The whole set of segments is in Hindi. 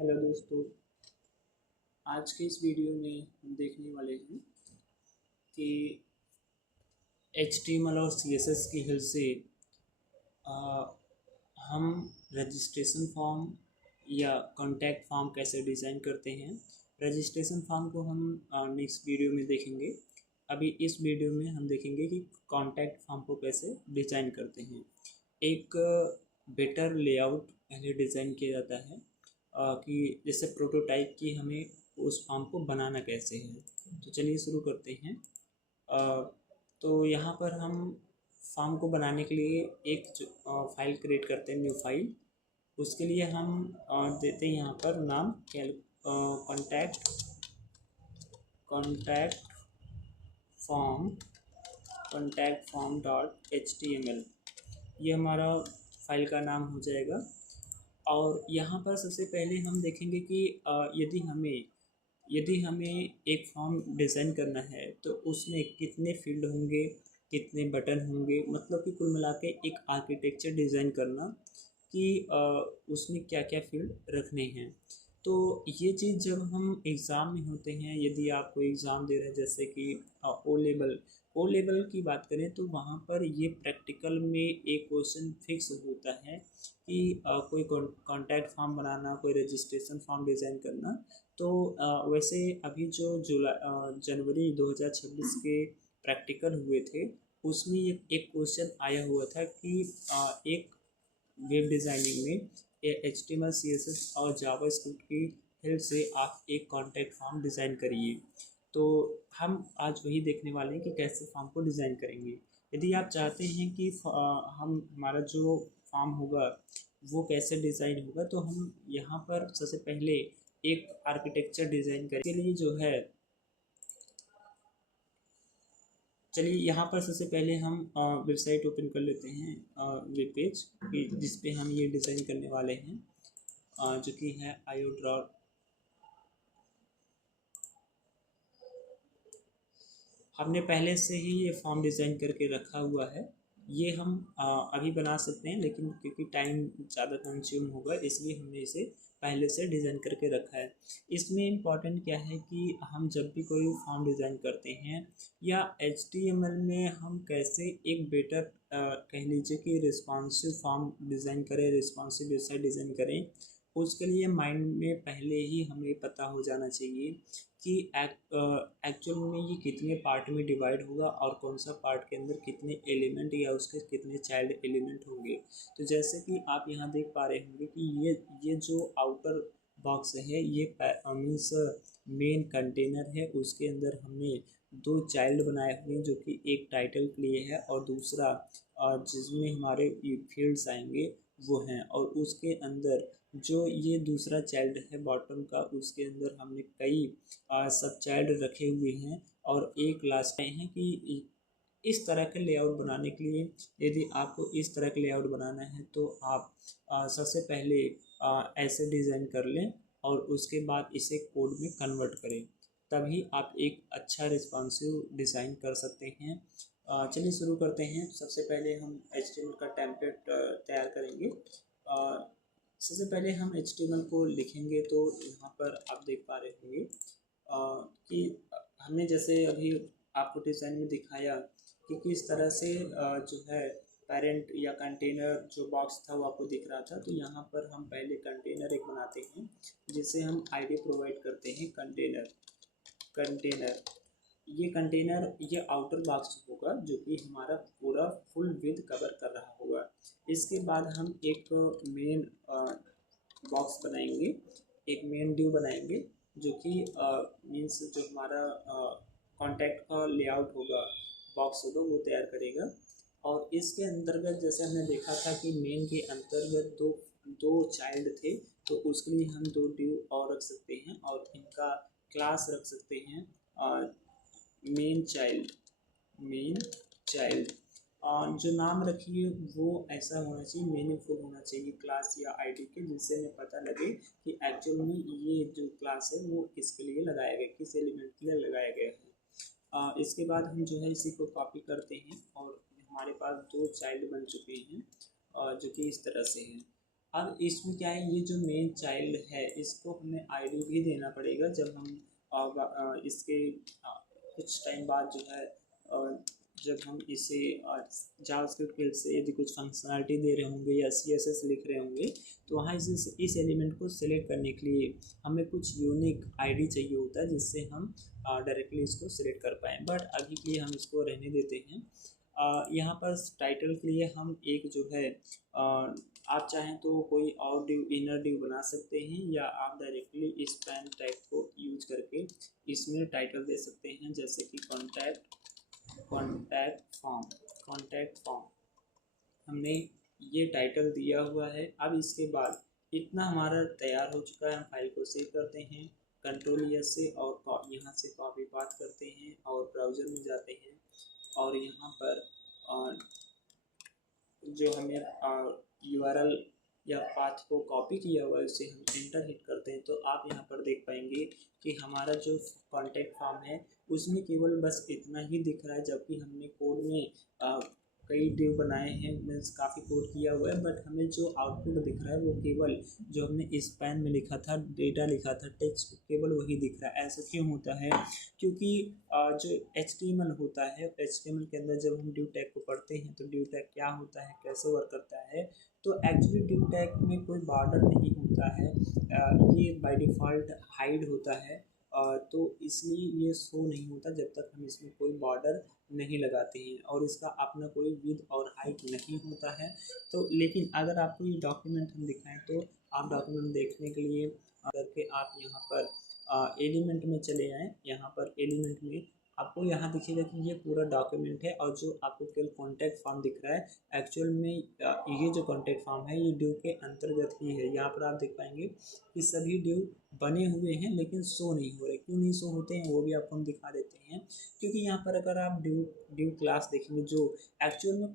हेलो दोस्तों। आज के इस वीडियो में हम देखने वाले हैं कि HTML और CSS की हेल्प से आ, हम रजिस्ट्रेशन फॉर्म या कॉन्टैक्ट फॉर्म कैसे डिज़ाइन करते हैं। रजिस्ट्रेशन फॉर्म को हम नेक्स्ट वीडियो में देखेंगे। अभी इस वीडियो में हम देखेंगे कि कॉन्टैक्ट फॉर्म को कैसे डिज़ाइन करते हैं। एक बेटर लेआउट पहले डिज़ाइन किया जाता है कि जैसे प्रोटोटाइप की हमें उस फॉर्म को बनाना कैसे है। तो चलिए शुरू करते हैं। अ, तो यहाँ पर हम फॉर्म को बनाने के लिए एक फाइल क्रिएट करते हैं, न्यू फाइल। उसके लिए हम देते हैं यहाँ पर नाम कॉन्टैक्ट कॉन्टैक्ट फॉर्म .html, ये हमारा फाइल का नाम हो जाएगा। और यहाँ पर सबसे पहले हम देखेंगे कि यदि हमें एक फॉर्म डिज़ाइन करना है तो उसमें कितने फील्ड होंगे, कितने बटन होंगे, मतलब कि कुल मिला के एक आर्किटेक्चर डिज़ाइन करना कि उसमें क्या क्या फील्ड रखने हैं। तो ये चीज़ जब हम एग्ज़ाम में होते हैं, यदि आप कोई एग्ज़ाम दे रहे हैं जैसे कि ओ लेवल की बात करें तो वहाँ पर ये प्रैक्टिकल में एक क्वेश्चन फिक्स होता है कि कोई कॉन्टैक्ट फॉर्म बनाना, कोई रजिस्ट्रेशन फॉर्म डिज़ाइन करना। तो वैसे अभी जो जनवरी 2026 के प्रैक्टिकल हुए थे उसमें ये एक क्वेश्चन आया हुआ था कि एक वेब डिज़ाइनिंग में HTML CSS और जावास्क्रिप्ट की हेल्प से आप एक कॉन्टैक्ट फॉर्म डिज़ाइन करिए। तो हम आज वही देखने वाले हैं कि कैसे फॉर्म को डिज़ाइन करेंगे। यदि आप चाहते हैं कि हम हमारा जो फॉर्म होगा वो कैसे डिज़ाइन होगा, तो हम यहाँ पर सबसे पहले एक आर्किटेक्चर डिज़ाइन करें। के लिए जो है, चलिए यहाँ पर सबसे पहले हम वेबसाइट ओपन कर लेते हैं, वेब पेज जिस पे हम ये डिज़ाइन करने वाले हैं, जो कि है io. हमने पहले से ही ये फॉर्म डिज़ाइन करके रखा हुआ है। ये हम अभी बना सकते हैं, लेकिन क्योंकि टाइम ज़्यादा कंज्यूम होगा इसलिए हमने इसे पहले से डिज़ाइन करके रखा है। इसमें इम्पॉर्टेंट क्या है कि हम जब भी कोई फॉर्म डिज़ाइन करते हैं या HTML में हम कैसे एक बेटर कह लीजिए कि रिस्पॉन्सिव फॉर्म डिज़ाइन करें, रिस्पॉन्सिव वेबसाइट डिज़ाइन करें, उसके लिए माइंड में पहले ही हमें पता हो जाना चाहिए कि एक्चुअल में ये कितने पार्ट में डिवाइड होगा और कौन सा पार्ट के अंदर कितने एलिमेंट या उसके कितने चाइल्ड एलिमेंट होंगे। तो जैसे कि आप यहाँ देख पा रहे होंगे कि ये जो आउटर बॉक्स है ये मीन्स मेन कंटेनर है। उसके अंदर हमने दो चाइल्ड बनाए हुए हैं, जो कि एक टाइटल के लिए है और दूसरा जिसमें हमारे फील्ड्स आएंगे वो हैं। और उसके अंदर जो ये दूसरा चाइल्ड है बॉटम का, उसके अंदर हमने कई सब चाइल्ड रखे हुए हैं। और एक लास्ट हैं कि इस तरह के लेआउट बनाने के लिए, यदि आपको इस तरह का लेआउट बनाना है तो आप सबसे पहले ऐसे डिज़ाइन कर लें और उसके बाद इसे कोड में कन्वर्ट करें, तभी आप एक अच्छा रिस्पॉन्सिव डिज़ाइन कर सकते हैं। चलिए शुरू करते हैं। सबसे पहले हम HTML का टेम्पलेट तैयार करेंगे। सबसे पहले हम HTML को लिखेंगे। तो यहाँ पर आप देख पा रहे होंगे कि हमने जैसे अभी आपको डिज़ाइन में दिखाया कि किस तरह से जो है पेरेंट या कंटेनर जो बॉक्स था वो आपको दिख रहा था। तो यहाँ पर हम पहले कंटेनर एक बनाते हैं जिसे हम आईडी प्रोवाइड करते हैं कंटेनर। ये कंटेनर ये आउटर बॉक्स होगा जो कि हमारा पूरा फुल विड्थ कवर कर रहा होगा। इसके बाद हम एक मेन बॉक्स बनाएंगे, एक मेन ड्यू बनाएंगे जो कि मीन्स जो हमारा कॉन्टैक्ट का लेआउट होगा, बॉक्स होगा, वो तैयार करेगा। और इसके अंतर्गत जैसे हमने देखा था कि मेन के अंतर्गत दो दो चाइल्ड थे, तो उसके लिए हम दो ड्यू और रख सकते हैं और इनका क्लास रख सकते हैं मेन चाइल्ड। और जो नाम रखिए वो ऐसा होना चाहिए, मीनिंगफुल होना चाहिए क्लास या आईडी के, जिससे हमें पता लगे कि एक्चुअल में ये जो क्लास है वो किसके लिए लगाया गया, किस एलिमेंट के लिए लगाया गया है। इसके बाद हम जो है इसी को कॉपी करते हैं और हमारे पास दो चाइल्ड बन चुके हैं जो कि इस तरह से हैं। अब इसमें क्या है, ये जो मेन चाइल्ड है इसको हमें आईडी भी देना पड़ेगा जब हम इसके कुछ टाइम बाद जो है जब हम इसे जावास्क्रिप्ट फील्ड से यदि कुछ फंक्शनलिटी दे रहे होंगे या CSS लिख रहे होंगे, तो वहाँ इस एलिमेंट को सिलेक्ट करने के लिए हमें कुछ यूनिक आईडी चाहिए होता है जिससे हम डायरेक्टली इसको सिलेक्ट कर पाएँ। बट अभी के लिए हम इसको रहने देते हैं। यहाँ पर टाइटल के लिए हम एक जो है आप चाहें तो कोई और डिव इनर डिव बना सकते हैं, या आप डायरेक्टली इस पैन टैग को यूज करके इसमें टाइटल दे सकते हैं, जैसे कि कॉन्टैक्ट फॉर्म हमने ये टाइटल दिया हुआ है। अब इसके बाद इतना हमारा तैयार हो चुका है, हम फाइल को सेव करते हैं Ctrl+S से और यहाँ से कॉपी पाथ करते हैं और ब्राउज़र में जाते हैं और यहाँ पर जो हमें URL या पाथ को कॉपी किया हुआ है उसे हम एंटर हिट करते हैं, तो आप यहाँ पर देख पाएंगे कि हमारा जो कॉन्टैक्ट फॉर्म है उसमें केवल बस इतना ही दिख रहा है, जबकि हमने कोड में कई डिव बनाए हैं, मीन्स काफ़ी कोड किया हुआ है, बट हमें जो आउटपुट दिख रहा है वो केवल जो हमने इस पैन में लिखा था, डेटा लिखा था, टेक्स्ट, केवल वही दिख रहा है। ऐसा क्यों होता है? क्योंकि जो HTML होता है, HTML के अंदर जब हम डिव टैग को पढ़ते हैं तो डिव टैग क्या होता है, कैसे वर्क करता है, तो एक्चुअली डिव टैग में कोई बॉर्डर नहीं होता है, ये बाय डिफ़ॉल्ट हाइड होता है, तो इसलिए ये शो नहीं होता जब तक हम इसमें कोई बॉर्डर नहीं लगाते हैं और इसका अपना कोई विड्थ और हाइट नहीं होता है। तो लेकिन अगर आपको ये डॉक्यूमेंट हम दिखाएं तो आप डॉक्यूमेंट देखने के लिए करके आप यहाँ पर एलिमेंट में चले आएँ। यहाँ पर एलिमेंट में आपको यहाँ दिखेगा कि ये पूरा डॉक्यूमेंट है और जो आपको केवल कॉन्टैक्ट फॉर्म दिख रहा है, एक्चुअल में ये जो कॉन्टैक्ट फॉर्म है ये डिव के अंतर्गत ही है। यहाँ पर आप देख पाएंगे कि सभी डिव बने हुए हैं लेकिन शो नहीं हो रहे। क्यों नहीं शो होते हैं वो भी आपको हम दिखा देते हैं, क्योंकि यहाँ पर अगर आप डिव क्लास देखेंगे जो एक्चुअल में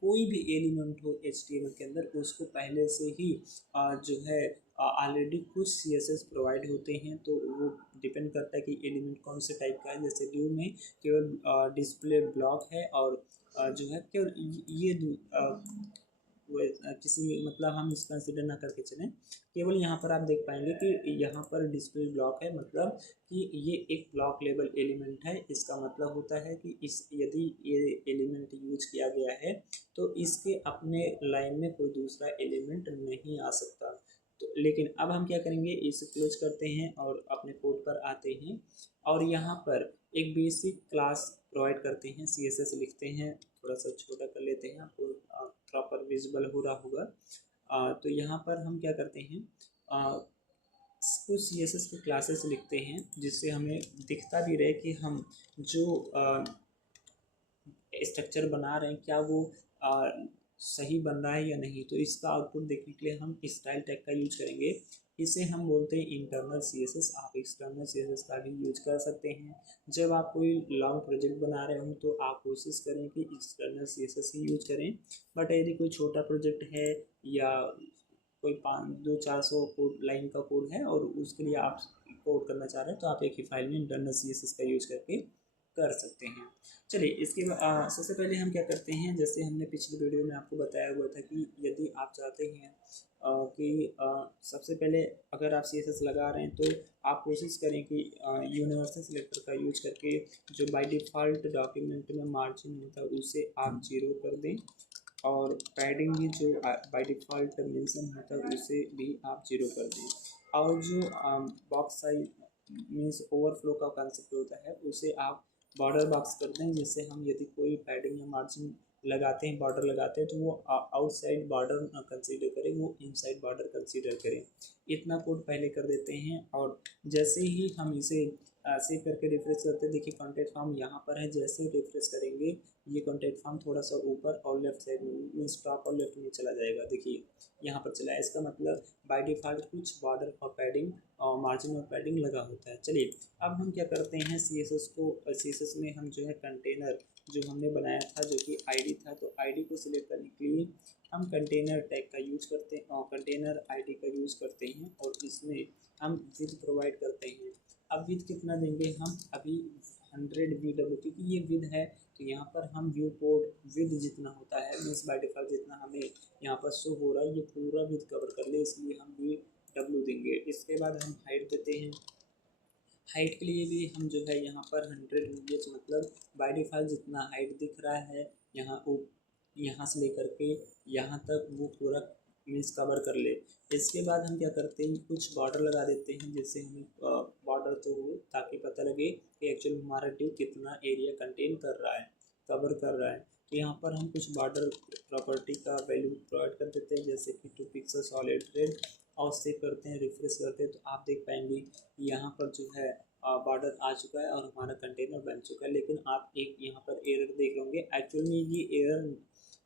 कोई भी एलिमेंट हो HTML के अंदर, उसको पहले से ही जो है ऑलरेडी कुछ CSS प्रोवाइड होते हैं, तो वो डिपेंड करता है कि एलिमेंट कौन से टाइप का है। जैसे डिव में केवल डिस्प्ले ब्लॉक है और जो है केवल ये किसी मतलब हम इस कंसिडर ना करके चलें, केवल यहाँ पर आप देख पाएंगे कि यहाँ पर डिस्प्ले ब्लॉक है, मतलब कि ये एक ब्लॉक लेवल एलिमेंट है। इसका मतलब होता है कि यदि ये एलिमेंट यूज किया गया है तो इसके अपने लाइन में कोई दूसरा एलिमेंट नहीं आ सकता। तो लेकिन अब हम क्या करेंगे, इसे क्लोज करते हैं और अपने कोड पर आते हैं और यहाँ पर एक बेसिक क्लास प्रोवाइड करते हैं, CSS लिखते हैं, थोड़ा सा छोटा कर लेते हैं, आपको प्रॉपर विजिबल हो रहा होगा। तो यहाँ पर हम क्या करते हैं, कुछ CSS के क्लासेस लिखते हैं जिससे हमें दिखता भी रहे कि हम जो स्ट्रक्चर बना रहे हैं क्या वो सही बन रहा है या नहीं। तो इसका आउटपुट देखने के लिए हम स्टाइल टैग का यूज करेंगे। इसे हम बोलते हैं इंटरनल CSS। आप एक्सटर्नल CSS का भी यूज कर सकते हैं। जब आप कोई लॉन्ग प्रोजेक्ट बना रहे हो तो आप कोशिश करें कि एक्सटर्नल CSS ही यूज करें, बट यदि कोई छोटा प्रोजेक्ट है या कोई 500-400 कोड लाइन का कोड है और उसके लिए आप कोड करना चाह रहे हैं तो आप एक ही फाइल में इंटरनल CSS का यूज करके कर सकते हैं। चलिए इसके सबसे पहले हम क्या करते हैं, जैसे हमने पिछली वीडियो में आपको बताया हुआ था कि यदि आप चाहते हैं कि सबसे पहले अगर आप CSS लगा रहे हैं तो आप कोशिश करें कि यूनिवर्सल सिलेक्टर का यूज करके जो बाय डिफ़ॉल्ट डॉक्यूमेंट में मार्जिन होता है उसे आप 0 कर दें और पैडिंग भी जो बाय डिफ़ॉल्ट मेंशन होता है उसे भी आप 0 कर दें। और जो बॉक्स साइज मीन्स ओवरफ्लो का कंसेप्ट होता है उसे आप बॉर्डर बॉक्स कर दें, जिससे हम यदि कोई पैडिंग या मार्जिन लगाते हैं, बॉर्डर लगाते हैं, तो वो आउटसाइड बॉर्डर ना कंसीडर करें, वो इनसाइड बॉर्डर कंसीडर करें। इतना कोड पहले कर देते हैं और जैसे ही हम इसे सेव करके रिफ्रेश करते हैं, देखिए कॉन्टैक्ट फॉर्म यहाँ पर है। जैसे ही रिफ्रेश करेंगे ये कॉन्टैक्ट फॉर्म थोड़ा सा ऊपर और लेफ्ट साइड में टॉप और लेफ्ट में चला जाएगा। देखिए यहाँ पर चला है, इसका मतलब बाय डिफ़ॉल्ट कुछ बॉर्डर और पैडिंग और मार्जिन और पैडिंग लगा होता है। चलिए अब हम क्या करते हैं, CSS में हम जो है कंटेनर जो हमने बनाया था जो कि ID था, तो ID को सिलेक्ट करने के लिए हम कंटेनर टैग का यूज करते हैं और कंटेनर ID का यूज करते हैं और इसमें हम विथ प्रोवाइड करते हैं। अब विथ कितना देंगे, हम अभी 100 VW, क्योंकि ये विद है तो यहाँ पर हम व्यू पोर्ट विद जितना होता है मीन्स बाय डिफ़ॉल्ट जितना हमें यहाँ पर शो हो रहा है ये पूरा विद कवर कर ले, इसलिए हम VW देंगे। इसके बाद हम हाइट देते हैं। हाइट के लिए भी हम जो है यहाँ पर 100 मतलब बाय डिफ़ॉल्ट जितना हाइट दिख रहा है यहाँ से लेकर के यहाँ तक वो पूरा मीन्स कवर कर ले। इसके बाद हम क्या करते हैं, कुछ बॉर्डर लगा देते हैं जिससे हमें बॉर्डर तो हो ताकि पता लगे कि एक्चुअली हमारा डिव कितना एरिया कंटेन कर रहा है, कवर कर रहा है। तो यहाँ पर हम कुछ बॉर्डर प्रॉपर्टी का वैल्यू प्रोवाइड कर देते हैं जैसे कि 2 पिक्सल सॉलिड रेड और सेव करते हैं, रिफ्रेश करते हैं तो आप देख पाएंगे कि यहाँ पर जो है बॉर्डर आ चुका है और हमारा कंटेनर बन चुका है। लेकिन आप एक यहाँ पर एरर देख होंगे, एक्चुअल में ये एरर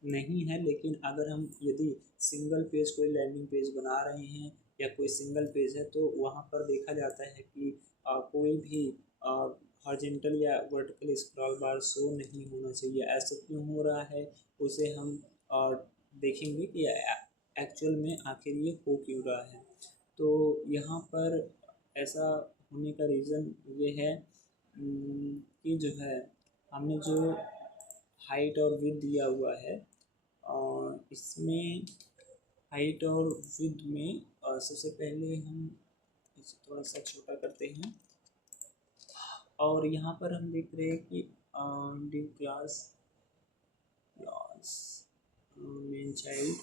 नहीं है, लेकिन अगर हम यदि सिंगल पेज कोई लैंडिंग पेज बना रहे हैं या कोई सिंगल पेज है तो वहाँ पर देखा जाता है कि कोई भी हॉरिजॉन्टल या वर्टिकल स्क्रॉल बार शो नहीं होना चाहिए। ऐसा क्यों हो रहा है उसे हम देखेंगे कि एक्चुअल में आखिर ये हो क्यों रहा है। तो यहाँ पर ऐसा होने का रीज़न ये है कि जो है हमने जो हाइट और विड्थ दिया हुआ है और इसमें हाइट और विड्थ में सबसे पहले हम इसे थोड़ा सा छोटा करते हैं और यहाँ पर हम देख रहे हैं कि div class main child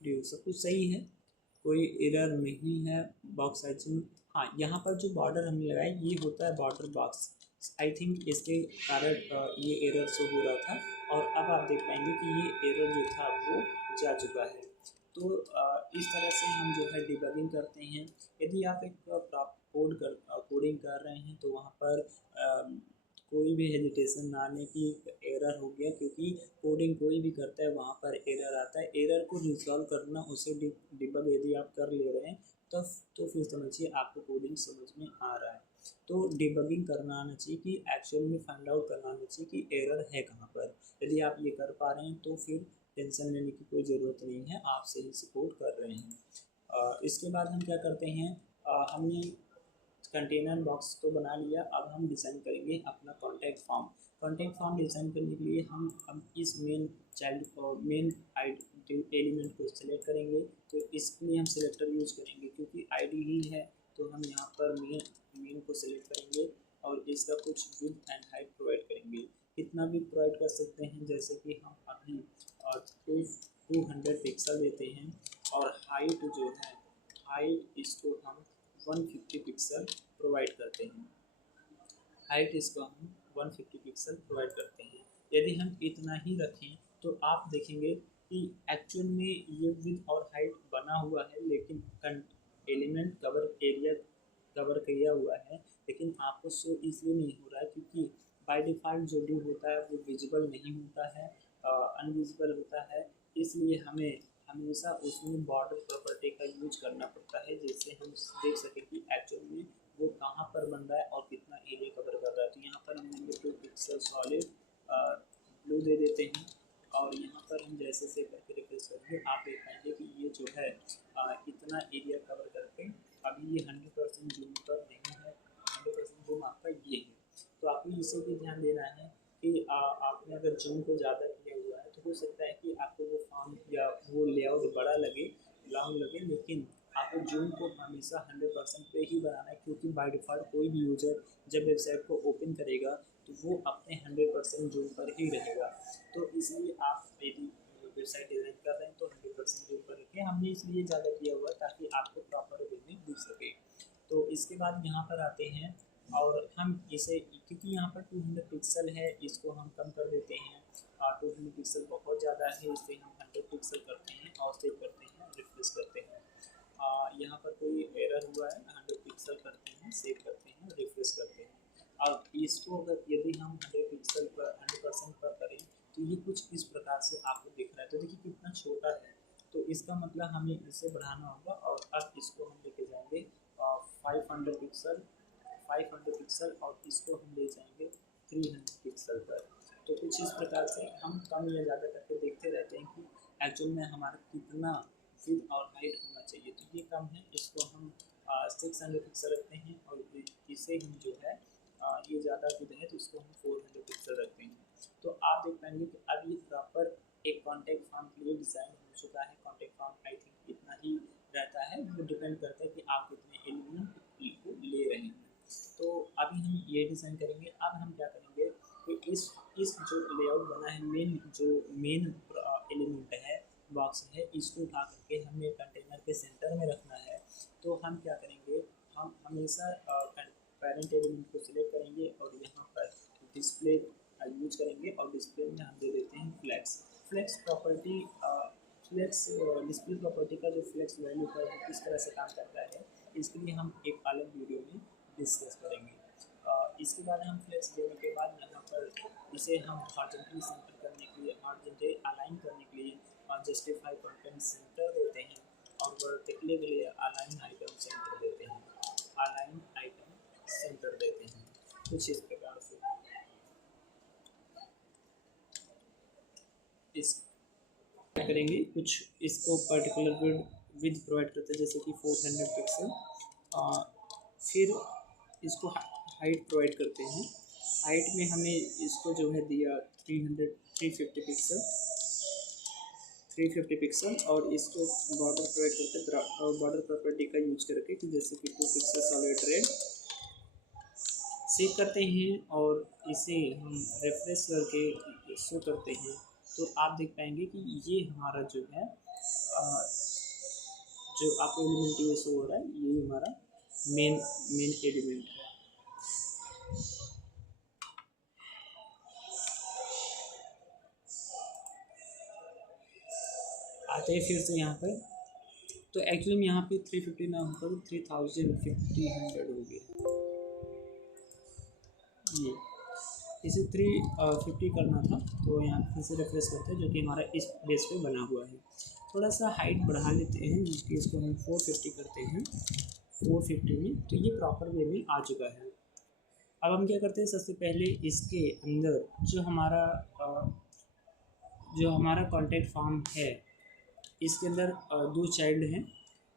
div सब कुछ सही है, कोई एरर नहीं है। बॉक्स साइजिंग, हाँ यहाँ पर जो बॉर्डर हमने लगाया ये होता है बॉर्डर बॉक्स, आई थिंक इसके कारण ये एरर शो हो रहा था और अब आप देख पाएंगे कि ये एरर जो था वो जा चुका है। तो इस तरह से हम जो है डिबगिंग करते हैं। यदि आप एक कोडिंग कर रहे हैं तो वहाँ पर कोई भी हेजिटेशन ना आने की एरर हो गया, क्योंकि कोडिंग कोई भी करता है वहाँ पर एरर आता है। एरर को रिजॉल्व करना, उसे डिबग यदि आप कर ले रहे हैं तो फिर समझिए आपको कोडिंग समझ में आ रहा है। तो डिबगिंग करना आना चाहिए कि एक्चुअल में फाइंड आउट करना आना चाहिए कि एरर है कहाँ पर। यदि आप ये कर पा रहे हैं तो फिर टेंशन लेने की कोई ज़रूरत नहीं है, आप सही से कोड कर रहे हैं। इसके बाद हम क्या करते हैं, हमने कंटेनर बॉक्स तो बना लिया, अब हम डिज़ाइन करेंगे अपना contact form. Contact form design करने के लिए हम इस मेन एलिमेंट को सिलेक्ट करेंगे। तो इसके लिए हम सिलेक्टर यूज़ करेंगे क्योंकि आईडी ही है, तो हम यहाँ पर मेन को सिलेक्ट करेंगे और इसका कुछ विड्थ एंड हाइट प्रोवाइड करेंगे। कितना भी प्रोवाइड कर सकते हैं, जैसे कि हम अभी 200 पिक्सल देते हैं और हाइट जो है हाइट इसको हम 150 पिक्सल प्रोवाइड करते हैं। हाइट इसको हम 150 पिक्सल प्रोवाइड करते हैं। यदि हम इतना ही रखें तो आप देखेंगे कि एक्चुअल में ये विड्थ और हाइट बना हुआ है, लेकिन एलिमेंट एरिया कवर किया हुआ है, लेकिन आपको शो इसलिए नहीं हो रहा है क्योंकि बाय डिफ़ॉल्ट जो डिव होता है वो विजिबल नहीं होता है, अनविजिबल होता है। इसलिए हमें हमेशा उसमें बॉर्डर प्रॉपर्टी का यूज करना पड़ता है जिससे हम देख सकें कि एक्चुअल में वो कहाँ पर बन रहा है और कितना एरिया कवर कर रहा है। तो यहाँ पर हम लेंगे 2 पिक्सल सॉलिड ब्लू दे देते हैं और यहाँ पर हम जैसे से करके रिफ्रेश करेंगे आप देख पाएंगे कि ये जो है इतना एरिया कवर करके अभी ये 100% जूम पर नहीं है, 100% जूम आपका ये है। तो आपको इसे भी ध्यान देना है कि आपने अगर जूम को ज़्यादा किया हुआ है तो हो सकता है कि आपको वो फॉर्म या वो लेआउट बड़ा लगे, लॉन्ग लगे, लेकिन आपको जूम को हमेशा 100% पे ही बनाना है क्योंकि बाय डिफ़ॉल्ट कोई भी यूज़र जब वेबसाइट को ओपन करेगा तो वो अपने 100% जूम पर ही रहेगा। तो इसलिए आप यदि वेबसाइट डिज़ाइन कर रहे हैं तो 100% जूम पर रखें। हमने इसलिए ज़्यादा किया हुआ है ताकि आपको प्रॉपर वे में दिख सके। तो इसके बाद यहाँ पर आते हैं और हम इसे, क्योंकि यहाँ पर 200 पिक्सल है, इसको हम कम कर देते हैं। 200 पिक्सल बहुत ज़्यादा है, इसलिए हम 100 पिक्सल करते हैं और सेव करते हैं, रिफ्रेश करते हैं। यहाँ पर कोई एरर हुआ है, 100 पिक्सल करते हैं, सेव करते हैं, रिफ्रेश करते हैं। अब इसको अगर यदि हम 100 पिक्सल पर 100% पर करें तो ये कुछ इस प्रकार से आपको दिख रहा है। तो देखिए कितना छोटा है, तो इसका मतलब हमें इसे बढ़ाना होगा और अब इसको हम लेके जाएंगे 500 पिक्सल और इसको हम ले जाएंगे 300 पिक्सल पर। तो कुछ इस प्रकार से हम कम या ज़्यादा करके देखते रहते हैं कि एक्चुअल में हमारा कितना विड्थ और हाइट होना चाहिए। तो ये कम है, इसको हम 600 पिक्सल रखते हैं और इसे हम जो है ये ज़्यादा विड्थ है तो इसको हम आप कितने एलिमेंट को ले रहे हैं। तो अभी हम ये डिज़ाइन करेंगे। अब हम क्या करेंगे कि इस जो लेआउट बना है, मेन एलिमेंट है, बॉक्स है, इसको उठा करके हमें कंटेनर के सेंटर में रखना है। तो हम क्या करेंगे, हम हमेशा पेरेंट एलिमेंट को सिलेक्ट करेंगे और यहाँ पर डिस्प्ले यूज करेंगे और डिस्प्ले में हम दे देते हैं flex property. Flex display property का जो फ्लेक्स वैल्यू है वो किस तरह से काम करता है, इसके लिए हम एक अलग वीडियो में डिस्कस करेंगे। इसके बाद हम फ्लेक्स देने के बाद यहाँ पर इसे हम हॉरिजॉन्टली सेंटर करने के लिए, हॉरिजॉन्टली अलाइन करने के लिए जस्टिफाई कंटेंट सेंटर देते हैं और वर्टिकली के लिए अलाइन आइटम सेंटर देते हैं, अलाइन आइटम सेंटर देते हैं। कुछ इस प्रकार से इस करेंगे। कुछ इसको पर्टिकुलर विद प्रोवाइड करते हैं जैसे कि 400 पिक्सल। फिर इसको हाइट प्रोवाइड करते हैं। हाइट में हमें इसको जो है दिया 350 पिक्सल और इसको बॉर्डर प्रोवाइड करते हैं बॉर्डर प्रॉपर्टी का यूज करके कि जैसे कि 2 पिक्सल सॉलिड रेड सेव करते हैं और इसे हम रिफ्रेश करके शो करते हैं। तो आप देख पाएंगे कि ये हमारा जो है जो आपको एलिमेंट ये शो हो रहा है, ये हमारा मेन एलिमेंट है। आते हैं फिर से यहाँ पर। तो एक्चुअली में यहाँ पे 350 ना होकर 3050 हो गया। ये इसे 350 करना था, तो यहाँ फिर से रिफ्रेश करते हैं जो कि हमारा इस बेस पे बना हुआ है। थोड़ा सा हाइट बढ़ा लेते हैं जिसकी इसको हम 450 करते हैं 450 में। तो ये प्रॉपर वे में आ चुका है। अब हम क्या करते हैं, सबसे पहले इसके अंदर जो हमारा कॉन्टैक्ट फॉर्म है, इसके अंदर 2 चाइल्ड हैं।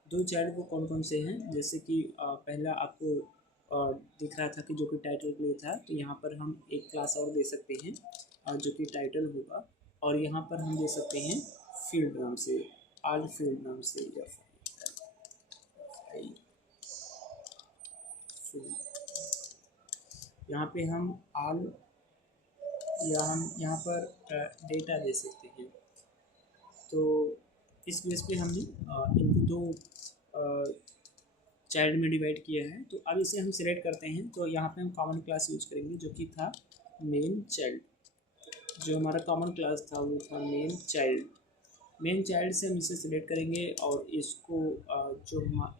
2 चाइल्ड वो कौन कौन से हैं, जैसे कि पहला आपको दिख रहा था कि जो कि टाइटल के लिए था, तो यहाँ पर हम एक क्लास और दे सकते हैं और जो कि टाइटल होगा, और यहाँ पर हम दे सकते हैं फील्ड नाम से, ऑल फील्ड नाम से, या यहाँ पे हम ऑल, या हम यहाँ पर डेटा दे सकते हैं। तो इस बेस पे हमने इनको 2 चाइल्ड में डिवाइड किया है। तो अब इसे हम सिलेक्ट करते हैं। तो यहाँ पे हम कॉमन क्लास यूज करेंगे जो कि था मेन चाइल्ड। जो हमारा कॉमन क्लास था वो था मेन चाइल्ड। मेन चाइल्ड से हम इसे सिलेक्ट करेंगे और इसको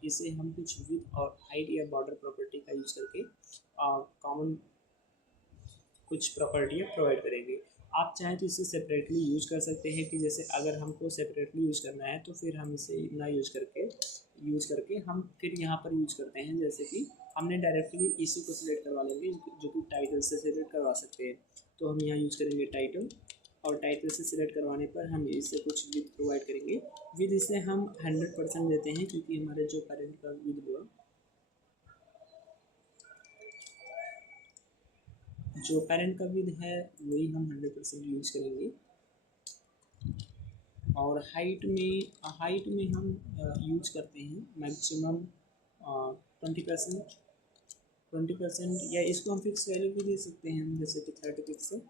इसे हम कुछ विड्थ और हाइट या बॉर्डर प्रॉपर्टी का यूज करके कॉमन कुछ प्रॉपर्टियाँ प्रोवाइड करेंगे। आप चाहें तो इसे सेपरेटली यूज कर सकते हैं कि जैसे अगर हमको सेपरेटली यूज करना है तो फिर हम इसे ना यूज करके हम फिर यहाँ पर यूज करते हैं। जैसे कि हमने डायरेक्टली इसी को सिलेक्ट करवा लेंगे जो कि टाइटल से सिलेक्ट करवा सकते हैं। तो हम यहाँ यूज करेंगे टाइटल, और टाइटल से सिलेक्ट करवाने पर हम इससे कुछ विद प्रोवाइड करेंगे। विद इसे हम 100% देते हैं क्योंकि हमारे जो पेरेंट का विद हुआ, जो पेरेंट का विद है वही हम 100% यूज करेंगे। और हाइट में हम यूज करते हैं मैक्सिमम 20%, या इसको हम फिक्स वैल्यू भी दे सकते हैं जैसे कि 30 पिक्सल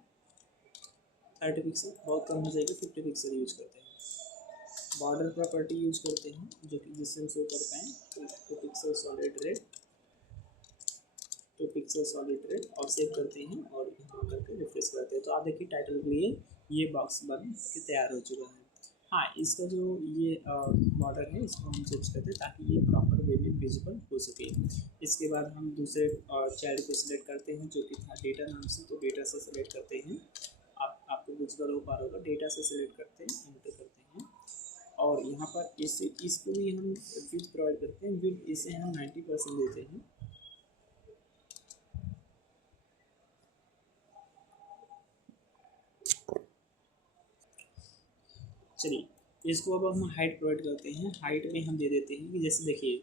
बहुत कम हो जाएगी, 50 पिक्सल यूज करते हैं। बॉर्डर प्रॉपर्टी यूज करते हैं जो कि जिससे हम शो कर पाएँ 2 पिक्सल सॉलिड रेड और सेव करते हैं और यहाँ करके रिफ्रेश करते हैं। तो आप देखिए टाइटल के लिए ये बॉक्स बन के तैयार हो चुका है। हाँ, इसका जो ये बॉर्डर है इसको हम चेंज करते हैं ताकि ये प्रॉपर वे में विजिबल हो सके। इसके बाद हम दूसरे चाइल्ड को सिलेक्ट करते हैं जो कि था डेटा नाम से। तो डेटा से सिलेक्ट करते हैं, आपको विजिबल हो पा रहा होगा। डेटा से सिलेक्ट करते हैं, एंटर करते हैं और यहाँ पर इसको भी हम विड प्रोवाइड करते हैं। विड इसे हम 90% देते हैं। चलिए, इसको अब हम हाइट प्रोवाइड करते हैं। हाइट में हम दे देते हैं कि जैसे देखिए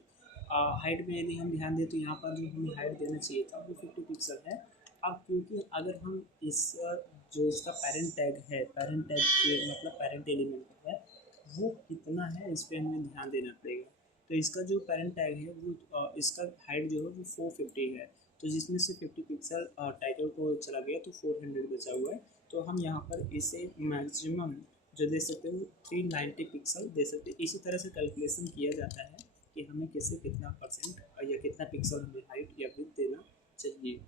हाइट में यदि हम ध्यान दें तो यहाँ पर जो हमें हाइट देना चाहिए था वो 50 पिक्सल है। अब क्योंकि अगर हम जो इसका पेरेंट टैग है, पेरेंट टैग के मतलब पेरेंट एलिमेंट है, वो कितना है इस पर हमें ध्यान देना पड़ेगा। तो इसका जो पेरेंट टैग है वो इसका हाइट जो है वो 450 है, तो जिसमें से 50 पिक्सल टाइटल को चला गया तो 400 बचा हुआ है। तो हम यहाँ पर इसे मैक्सिमम जो दे सकते हो 390 पिक्सल दे सकते हैं। इसी तरह से कैलकुलेशन किया जाता है कि हमें किसे कितना परसेंट या कितना पिक्सल हमें हाइट या विड्थ देना चाहिए।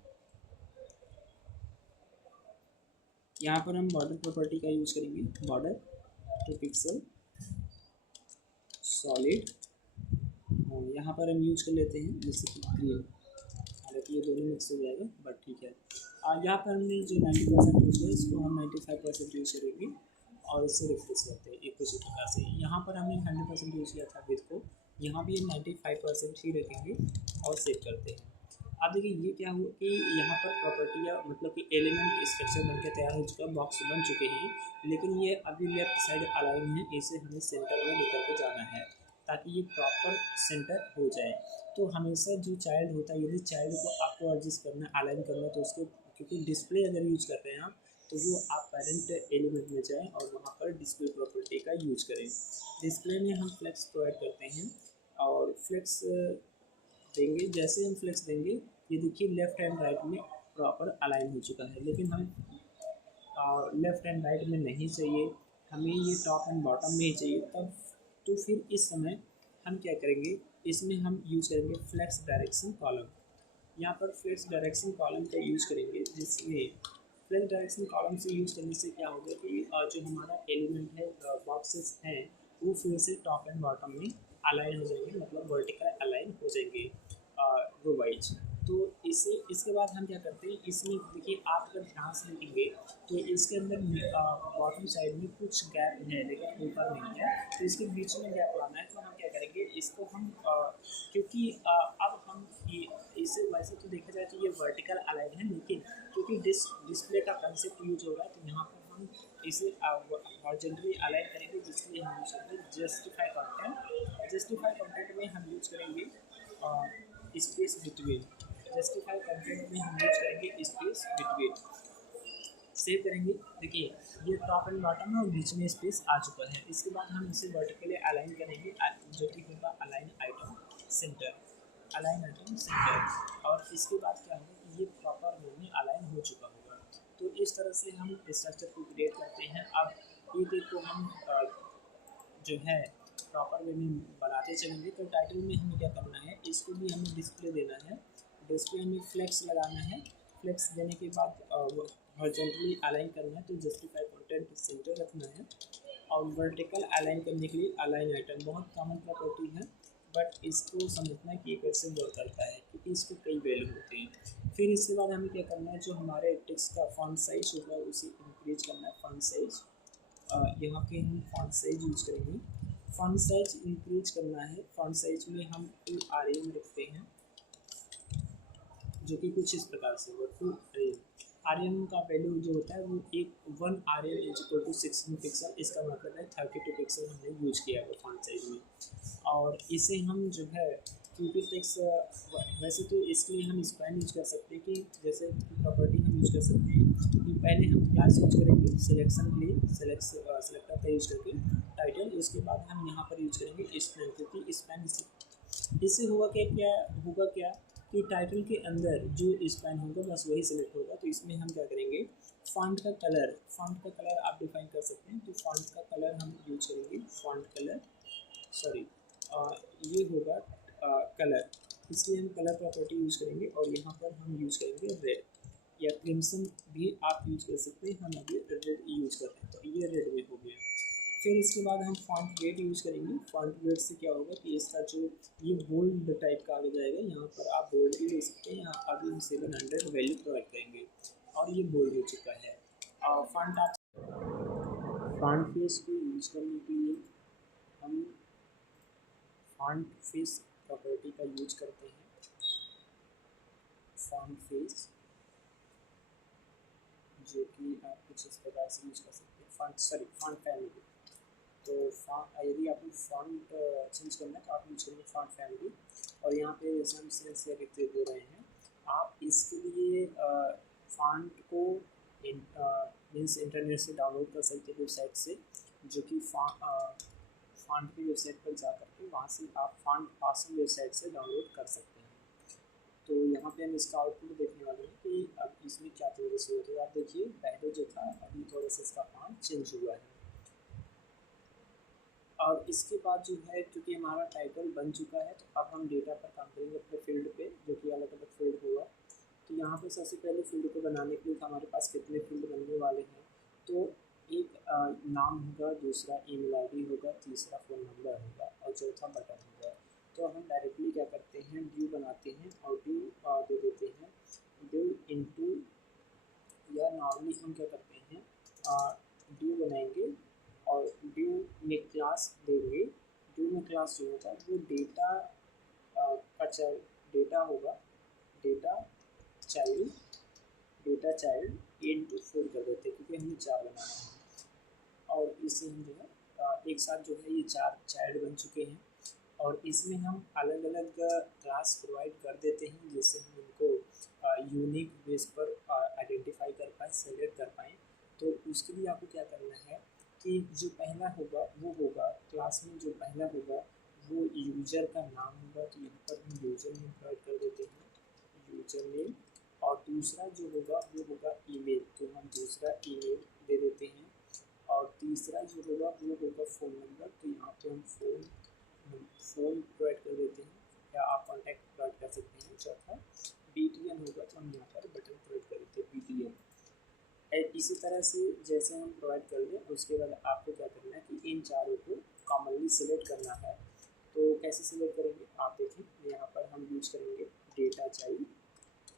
यहाँ पर हम बॉर्डर प्रॉपर्टी का यूज करेंगे, बॉर्डर टू पिक्सल सॉलिड, यहाँ पर हम यूज कर लेते हैं जैसे कि ग्रीन, हालांकि ये दोनों मिक्स हो जाएगा बट ठीक है। यहाँ पर हमने जो 90% यूज किया इसको हम 95% यूज करेंगे और इससे रिफ्रेश करते हैं एक उसी प्रकार से। यहाँ पर हमने 100% यूज किया था विथ को, यहाँ भी हम 95% ही रखेंगे और सेव करते हैं। अब देखिए ये क्या हुआ कि यहाँ पर प्रॉपर्टियाँ मतलब कि एलिमेंट स्ट्रक्चर बनकर तैयार हो चुका है, बॉक्स बन चुके हैं, लेकिन ये अभी लेफ्ट साइड अलाइन है, इसे हमें सेंटर में लेकर के जाना है ताकि ये प्रॉपर सेंटर हो जाए। तो हमेशा जो चाइल्ड होता है, यदि चाइल्ड को आपको एडजस्ट करना है, अलाइन करना है, तो उसके क्योंकि डिस्प्ले अगर यूज कर रहे हैं आप, तो वो आप पेरेंट एलिमेंट में जाएं और वहाँ पर डिस्प्ले प्रॉपर्टी का यूज करें। डिस्प्ले में हम फ्लेक्स प्रोवाइड करते हैं और फ्लेक्स देंगे। जैसे हम फ्लेक्स देंगे ये देखिए लेफ्ट एंड राइट में प्रॉपर अलाइन हो चुका है, लेकिन हमें लेफ्ट एंड राइट में नहीं चाहिए, हमें ये टॉप एंड बॉटम में ही चाहिए। तब तो फिर इस समय हम क्या करेंगे, इसमें हम यूज करेंगे फ्लेक्स डायरेक्शन कॉलम। यहाँ पर फ्लेक्स डायरेक्शन कॉलम का यूज करेंगे, जिसमें फ्लेक्स डायरेक्शन कॉलम से यूज करने से क्या होगा कि जो हमारा एलिमेंट है, बॉक्सेस हैं, वो फिर से टॉप एंड बॉटम में अलाइन हो जाएंगे, मतलब वर्टिकल अलाइन हो जाएंगे रो वाइज। तो इसे इसके बाद हम क्या करते हैं, इसमें देखिए आप अगर ध्यान से देखेंगे तो इसके अंदर बॉटम साइड में कुछ गैप है लेकिन ऊपर नहीं है, तो इसके बीच में गैप लाना है। तो हम क्या करेंगे, इसको हम क्योंकि अब हम इसे वैसे तो देखा जाए तो ये वर्टिकल अलाइन है, लेकिन क्योंकि डिस्प्ले का कंसेप्ट यूज हो रहा है तो यहाँ पर हम इसे हॉरिजॉन्टली अलाइन करेंगे, जिसके लिए हम यूज करेंगे जस्टिफाई कंटेंट। जस्टिफाई कंटेंट में हम यूज करेंगे स्पेस बिटवीन। जस्टिफाई कंटेंट में हम यूज करेंगे स्पेस बिटवीन। सेव करेंगे, देखिए ये टॉप एंड बॉटम है और बीच में स्पेस आ चुका है। इसके बाद हम इसे वर्टिकली अलाइन करेंगे, जो कि होगा align item centre, align item centre. और इसके बाद क्या होगा कि ये प्रॉपर वे में अलाइन हो चुका होगा। तो इस तरह से हम स्ट्रक्चर को क्रिएट करते हैं। अब ये देखो हम जो है प्रॉपर वे में बनाते चलेंगे। तो टाइटल में हमें क्या करना है, इसको भी हमें डिस्प्ले देना है, डिस्प्ले में फ्लेक्स लगाना है। फ्लेक्स देने के बाद हॉरिजॉन्टली अलाइन करना है, तो जस्टिफाई कंटेंट सेंटर रखना है। और वर्टिकल अलाइन करने के लिए अलाइन आइटम बहुत कॉमन प्रॉपर्टी है, बट इसको समझना कि ये कैसे वर्क करता है क्योंकि इसके कई वैल्यू होते हैं। फिर इसके बाद हमें क्या करना है, जो हमारे टेक्स्ट का फॉन्ट साइज होगा उसे इंक्रीज करना है, फॉन्ट साइज। यहाँ पे हम फॉन्ट साइज यूज करेंगे, फॉन्ट साइज इंक्रीज करना है। फॉन्ट साइज में हम फुल आरएम रखते हैं, जो कि कुछ इस प्रकार से होगा फुल आरएम का वैल्यू जो होता है वो 1 rem is equal to 16 pixel. इसका मतलब है 32 पिक्सल हमने यूज किया है फॉन्ट साइज में। और इसे हम जो है क्योंकि टेक्स्ट वैसे तो इसके लिए हम स्पैन यूज कर सकते हैं कि जैसे प्रॉपर्टी हम यूज कर सकते हैं कि पहले हम क्लास यूज करेंगे सिलेक्शन के लिए, सेलेक्टर का यूज करके टाइटल, उसके बाद हम यहाँ पर यूज करेंगे स्पैन, क्योंकि स्पैन इससे होगा क्या कि टाइटल के अंदर जो स्पैन होगा बस वही सिलेक्ट होगा। तो इसमें हम क्या करेंगे, फॉन्ट का कलर आप डिफाइन कर सकते हैं। तो फॉन्ट का कलर हम यूज करेंगे, फॉन्ट कलर सॉरी ये होगा कलर, इसलिए हम कलर प्रॉपर्टी यूज करेंगे। और यहाँ पर हम यूज करेंगे रेड या क्रिम्सन भी आप यूज कर सकते हैं, हम अभी रेड यूज कर रहे हैं तो ये रेड में हो गया। फिर इसके बाद हम फॉन्ट वेट यूज करेंगे। फॉन्ट वेट से क्या होगा कि इसका जो ये बोल्ड टाइप का आगे जाएगा, यहाँ पर आप बोल्ड भी ले सकते हैं, यहाँ अभी हम 700 वैल्यू प्रोवाइड करेंगे और ये बोल्ड हो चुका है। फॉन्ट फेस को यूज करने के लिए हम फॉन्ट फेस प्रॉपर्टी का यूज करते हैं। फॉन्ट फेस जो कि आप कुछ इस प्रकार से यूज कर सकते हैं, फॉन्ट फैमिली। तो यदि आपको फॉन्ट चेंज करना है तो आप यूज करेंगे फॉन्ट फैमिली। और यहाँ पे जैसे हम सेंस लिखते दे रहे हैं, आप इसके लिए फॉन्ट को मीन्स इंटरनेट से डाउनलोड कर सकते हैं वेबसाइट से, जो कि फॉन्ट फॉन्ट की वेबसाइट पर जा करके वहाँ से आप फॉन्ट ऑसम वेबसाइट से डाउनलोड कर सकते हैं। तो यहाँ पे हम इसका आउटपुट देखने वाले हैं कि अब इसमें क्या चेंजेस हुए। तो आप देखिए पहले जो था अभी थोड़ा सा इसका फॉन्ट चेंज हुआ है। और इसके बाद जो है क्योंकि हमारा टाइटल बन चुका है तो अब हम डेटा पर काम करेंगे अपने फील्ड पे, जो कि अलग अलग फील्ड होगा। तो यहाँ पे सबसे पहले फील्ड को बनाने के लिए हमारे पास कितने फील्ड बनने वाले हैं। तो एक नाम होगा, दूसरा ईमेल आईडी होगा, तीसरा फ़ोन नंबर होगा और चौथा बटन होगा। तो हम डायरेक्टली क्या करते हैं, ड्यू बनाते हैं और ड्यू दे देते हैं ड्यू इनटू, या नॉर्मली हम क्या करते हैं ड्यू बनाएंगे और ड्यू में क्लास देंगे। ड्यू में क्लास जो होगा वो डेटा का डेटा होगा, data child, data child into 4 कर देते हैं क्योंकि हमें 4 बनाना है। और इससे हम जो है एक साथ जो है ये 4 चाइल्ड बन चुके हैं और इसमें हम अलग अलग क्लास प्रोवाइड कर देते हैं जिससे हम इनको यूनिक बेस पर आइडेंटिफाई कर पाएँ, सेलेक्ट कर पाएँ। तो उसके लिए आपको क्या करना है कि जो पहला होगा वो होगा क्लास में, जो पहला होगा वो यूज़र का नाम होगा। तो यहाँ पर हम यूज़र नेम प्रोवाइड कर देते हैं, यूज़र नेम। और दूसरा जो होगा वो होगा ईमेल, तो हम दूसरा ईमेल दे देते हैं। और तीसरा जो होगा वो होगा फ़ोन नंबर, तो यहाँ पे हम फ़ोन प्रोवाइड कर देते हैं या आप कॉन्टैक्ट प्रोवाइड कर सकते हैं। चौथा BTN होगा तो हम यहाँ पर बटन प्रोवाइड कर देते हैं BTN। इसी तरह से जैसे हम प्रोवाइड कर दें उसके बाद आपको क्या करना है कि इन चारों को कॉमनली सिलेक्ट करना है। तो कैसे सिलेक्ट करेंगे आप देखिए, यहाँ पर हम यूज करेंगे डेटा चाइल्ड,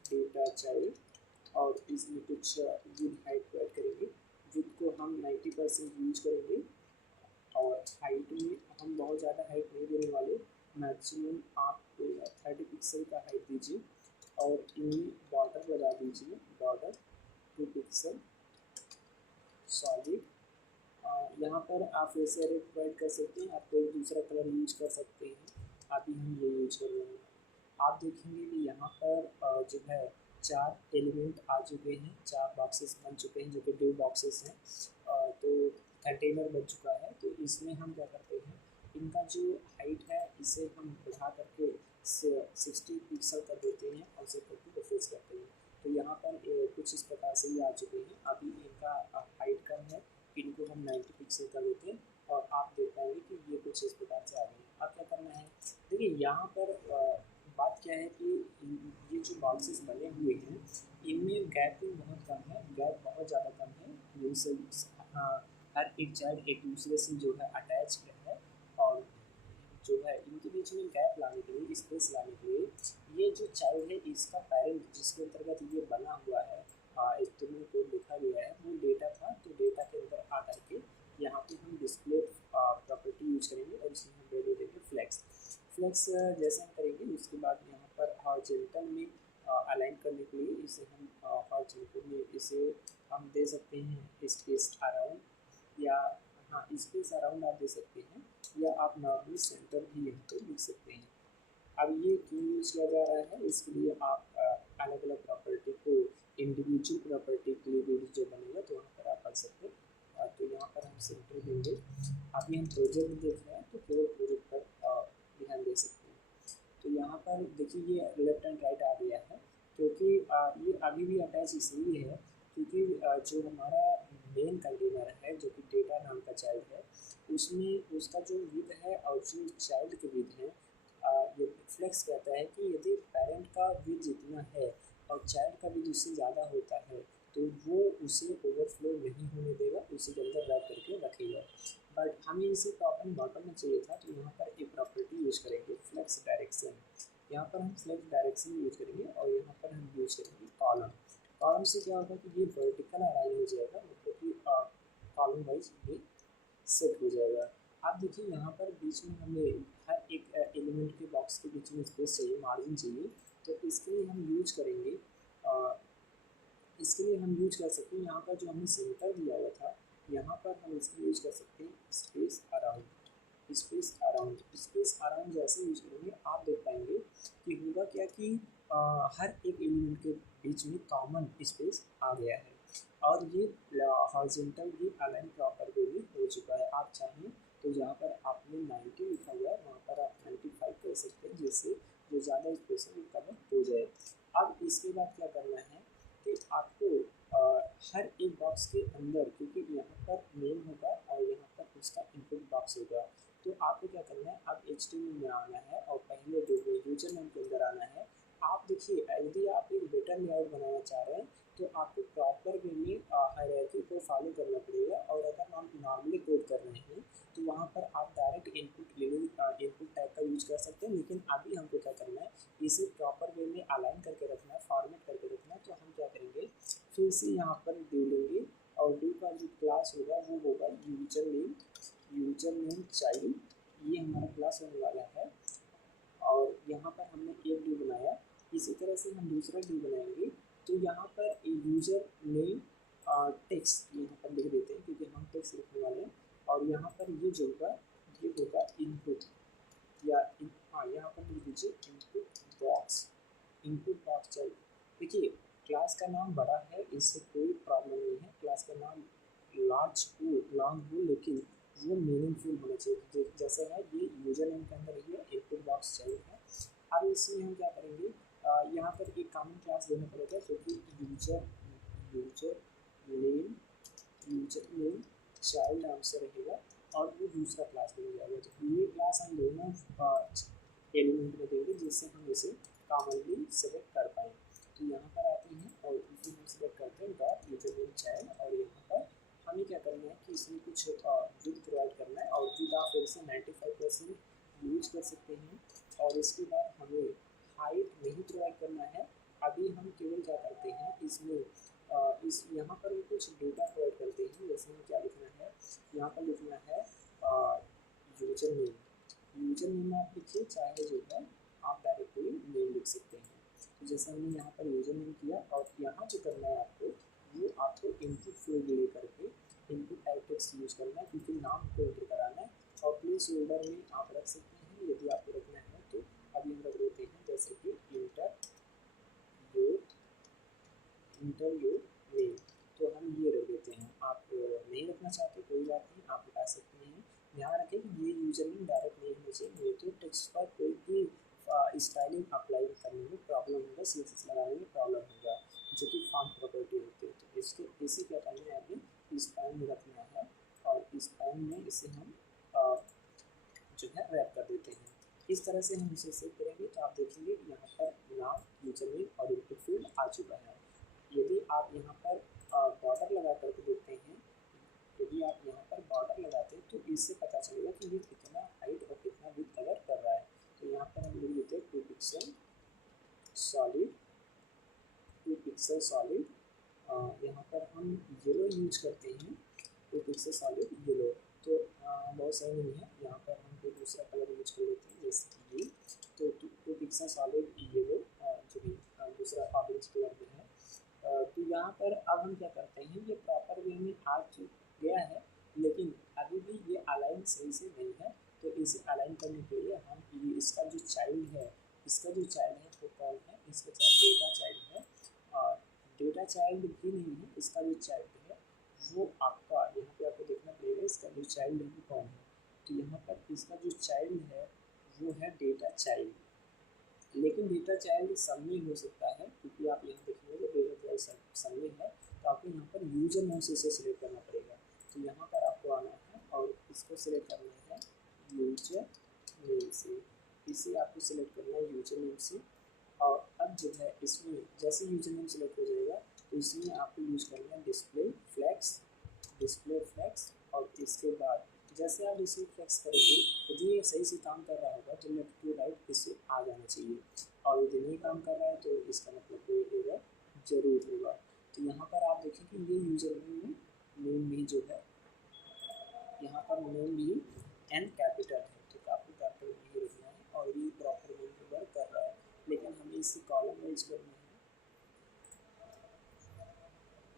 डेटा चाइल्ड और इसमें कुछ विद हाइट प्रोवाइड करेंगे। विद को हम 90% यूज करेंगे और हाइट में हम बहुत ज़्यादा हाइट नहीं देने वाले, मैक्सिमम आप 30 पिक्सल का हाइट दीजिए। और इनमें बॉर्डर लगा दीजिए, बॉर्डर 2 पिक्सल सॉलिड। यहाँ पर आप वैसे रेड प्रोवाइड कर सकते हैं, आप कोई दूसरा कलर यूज कर सकते हैं। अभी हम ये यूज कर रहे हैं। आप देखेंगे कि यहाँ पर जो है 4 एलिमेंट आ चुके हैं, 4 बॉक्सेस बन चुके हैं जो कि 2 बॉक्सेस हैं। तो कंटेनर बन चुका है। तो इसमें हम क्या करते हैं, इनका जो हाइट है इसे हम बढ़ा करके 60 पिक्सल कर देते हैं और इसे करके रिफ्रेश करते हैं। तो यहाँ पर कुछ इस प्रकार से ये आ चुके हैं। अभी इनका हाइट कम है, इनको हम 90 पिक्सल कर देते हैं और आप देख पाएंगे कि ये कुछ इस प्रकार से आ गए हैं। अब क्या करना है, देखिए यहाँ पर बात क्या है कि ये जो बॉक्सेस बने हुए हैं इनमें गैपिंग बहुत कम है, गैप बहुत ज़्यादा कम है। जिनसे हर एक चाइल्ड एक दूसरे से जो है अटैच है और जो है इनके बीच में गैप लाने के लिए, स्पेस लाने के लिए, ये जो चाइल्ड है इसका पेरेंट जिसके अंतर्गत ये बना हुआ है HTML कोड लिखा गया है वो डेटा था। तो डेटा के अंदर आ करके यहाँ पे हम डिस्प्ले प्रॉपर्टी यूज करेंगे और इसमें हम दे देंगे फ्लेक्स। फ्लेक्स जैसे हम करेंगे उसके बाद यहाँ पर हॉरिजॉन्टल में अलाइन करने के लिए इसे हम हॉरिजॉन्टल में इसे हम दे सकते हैं स्पेस अराउंड, या हाँ स्पेस अराउंड आप दे सकते हैं, या आप नॉर्मली सेंटर भी यहाँ पे लिख सकते हैं। अब ये क्यों यूज़ किया जा रहा है, इसके लिए आप अलग अलग प्रॉपर्टी को इंडिविजुअल प्रॉपर्टी के लिए भी जो बनेगा तो वहाँ पर आप कर सकते हैं। तो यहाँ पर हम सेंटर देंगे। अभी हम प्रोजेक्ट देख रहे हैं तो केवल प्रोजेक्ट पर ध्यान दे सकते हैं। तो यहाँ पर देखिए ये लेफ्ट एंड राइट आ गया है क्योंकि ये अभी भी अटैच इसलिए है क्योंकि जो हमारा मेन कंटेनर है जो कि डेटा नाम का चाइल्ड है उसमें उसका जो विद है और जो चाइल्ड के विद है, ये फ्लेक्स कहता है कि यदि पेरेंट का विद जितना है और चाइल्ड का विद उससे ज़्यादा होता है तो वो उसे ओवरफ्लो नहीं होने देगा, उसे अंदर रैप करके रखेगा। बट हमें इसे टॉप एंड बॉटम में चाहिए था तो यहाँ पर एक प्रॉपर्टी यूज करेंगे फ्लेक्स डायरेक्शन। यहाँ पर हम फ्लेक्स डायरेक्शन यूज करेंगे और यहाँ पर हम यूज करेंगे कॉलम। कॉलम से क्या होगा कि ये वर्टिकल अलाइन हो जाएगा, मतलब कि कॉलम वाइज ये सेट हो जाएगा। आप देखिए यहाँ पर बीच में हमें हर एक एलिमेंट के बॉक्स के बीच में स्पेस चाहिए, मार्जिन चाहिए। तो इसके लिए हम यूज करेंगे इसके लिए हम यूज कर सकते हैं यहाँ पर जो हमने सेंटर दिया हुआ था यहाँ पर हम इसके यूज कर सकते हैं space around. Space around, space around जैसे यूज करेंगे आप देख पाएंगे कि होगा क्या कि हर एक एलिमेंट के बीच में कॉमन स्पेस आ गया है और ये हॉरिजॉन्टल भी अलाइन प्रॉपर वे में हो चुका है। आप चाहें तो जहाँ पर आपने 90 लिखा हुआ है वहाँ पर आप 95 कर सकते हैं, जिससे जो ज़्यादा स्पेस है वो कवर हो जाए। अब इसके बाद क्या करना है कि आपको हर एक बॉक्स के अंदर, क्योंकि यहाँ पर नेम होगा और यहाँ पर उसका इनपुट बॉक्स होगा, तो आपको क्या करना है, अब HTML में आना है और पहले जो यूजर नेम के अंदर आना है। आप देखिए, यदि आप एक बेटर लेआउट बनाना चाह रहे हैं तो आपको प्रॉपर वे में हायरार्की को फॉलो करना पड़ेगा। और अगर आप नॉर्मली कोड कर रहे हैं तो वहाँ पर आप डायरेक्ट इनपुट टैग का यूज कर सकते हैं, लेकिन अभी हमको क्या करना है, इसे प्रॉपर वे में अलाइन करके रखना है, फॉर्मेट करके रखना है। तो हम क्या करेंगे, फिर से यहाँ पर डू लेंगे और डू का जो क्लास होगा वो होगा यूजर नेम चाइल्ड, ये हमारा क्लास होने वाला है। और यहाँ पर हमने एक डी बनाया, इसी तरह से हम दूसरा डी बनाएंगे। तो यहाँ पर यूजर नेम टेक्स्ट यहाँ पर लिख देते हैं, क्योंकि हम टेक्स्ट लिखने वाले हैं। और यहाँ पर ये जो होगा ये होगा इनपुट, या हाँ यहाँ पर लिख दीजिए इनपुट बॉक्स चाहिए। देखिए, क्लास का नाम बड़ा है, इससे कोई प्रॉब्लम नहीं है। क्लास का नाम लॉन्ग हो लेकिन वो मीनिंगफुल होना चाहिए। जैसे है ये यूजर नेम के अंदर ही है, इनपुट बॉक्स चाहिए है। अब इसमें हम क्या करेंगे, यहाँ पर एक कॉमन क्लास देना पड़ेगा जो कि यूजर नेम चाइल्ड नाम से रहेगा, और वो दूसरा क्लास बन जाएगा। तो ये क्लास हम दोनों एलिमेंट में देंगे, जिससे हम इसे कॉमनली सेलेक्ट कर पाएँ। तो यहाँ पर आते हैं और इसे हम सेलेक्ट करते हैं डॉट यूजर नेम चाइल्ड, और यहाँ पर हमें क्या करना है कि इसमें कुछ विद प्रोवाइड करना है, और विद आप फिर से 95% यूज कर सकते हैं। और इसके बाद हमें हाइट नहीं प्रोवाइड करना है। अभी हम केवल क्या करते हैं, इसमें इस यहाँ पर कुछ डेटा प्रोवाइड करते हैं। जैसे हमें क्या लिखना है, यहाँ पर लिखना है यूजर नेम आप लिखिए, चाहे जो है आप डायरेक्टली नेम लिख सकते हैं। तो जैसे हमने यहाँ पर यूजर नेम किया, और यहाँ जो करना है आपको, वो आपको इनपुट फील्ड ले करके इनपुट टाइप टेक्स्ट यूज करना है, क्योंकि नाम को एंटर कराना है। और प्लेस होल्डर में आप रख सकते हैं यदि आपको रखना है तो। अभी हम रख देते हैं जैसे कि इंटर योर नेम, तो हम ये रख देते हैं। आप नहीं रखना चाहते कोई बात नहीं, आप हटा सकते हैं। ध्यान रखें कि ये यूजर नेम डायरेक्ट नहीं होना चाहिए, नहीं तो टेक्स्ट पर कोई भी स्टाइलिंग अप्लाई करने में प्रॉब्लम होगा, CSS लगाने में प्रॉब्लम होगा, जो कि फॉन्ट प्रॉपर्टी होती है। तो इसे क्या करना है, अभी इस टाइम में रखना है, और इस टाइम में इसे हम जो है रैप कर देते हैं। इस तरह से हम इसे सेव करेंगे तो आप देखेंगे कि यहाँ पर नाम, यूजर नेम और इनपुट फील्ड आ चुका है। यदि आप यहाँ पर बॉर्डर लगा करके देखते हैं, यदि आप यहाँ पर बॉर्डर लगाते हैं तो इससे पता चलेगा कि ये कितना हाइट और कितना विड्थ कवर कर रहा है। तो यहाँ पर हम लिख देते हैं 2 पिक्सल सॉलिड। यहाँ पर हम येलो यूज करते हैं, 2 पिक्सल सॉलिड येलो। तो बहुत सही नहीं है, यहाँ पर हम कोई दूसरा कलर यूज कर लेते हैं, जैसे कि ये। तो 2 पिक्सल सॉलिड येलो जो भी दूसरा ऑरेंज कलर में है। तो यहाँ पर अब हम क्या करते हैं, ये प्रॉपर वे में आ गया है, लेकिन अभी भी ये अलाइन सही से नहीं है। तो इसे अलाइन करने के लिए हम इसका जो चाइल्ड है वो कौन है, इसका डेटा चाइल्ड है। और डेटा चाइल्ड भी नहीं है, इसका जो चाइल्ड है वो आपका यहाँ पे आपको देखना पड़ेगा, इसका जो चाइल्ड है वो कौन है। तो यहाँ पर इसका जो चाइल्ड है वो है डेटा चाइल्ड, लेकिन डेटा चाइल्ड सब में हो सकता है, क्योंकि आप यहाँ देखेंगे तो डेटा चाइल्ड सब में है। तो आपको यहाँ पर यूजर नेम से इसे सिलेक्ट करना पड़ेगा। तो यहाँ पर आपको आना है और इसको सिलेक्ट करना है यूजर नेम से, इसे आपको सिलेक्ट करना है यूजर नेम से। और अब जो है इसमें जैसे यूजर नेम सिलेक्ट हो जाएगा तो इसमें आपको यूज करना है डिस्प्ले फ्लैक्स। और इसके बाद जैसे आप डिस्प्ले फ्लैक्स करेंगे, यदि ये सही से काम कर रहा होगा तो लेफ्ट टू राइट इसे आ जाना चाहिए, और यदि नहीं काम कर रहा है तो इसका मतलब कोई एरर जरूर होगा। तो यहाँ पर आप देखें कि ये यूजर नेम भी जो है, यहाँ पर नेम भी एन कैपिटल है, तो आपको कैपिटल नहीं रखना है, और ये प्रॉपर वे में वर्क कर रहा है। लेकिन हमें इसे कॉलम वाइज करना है।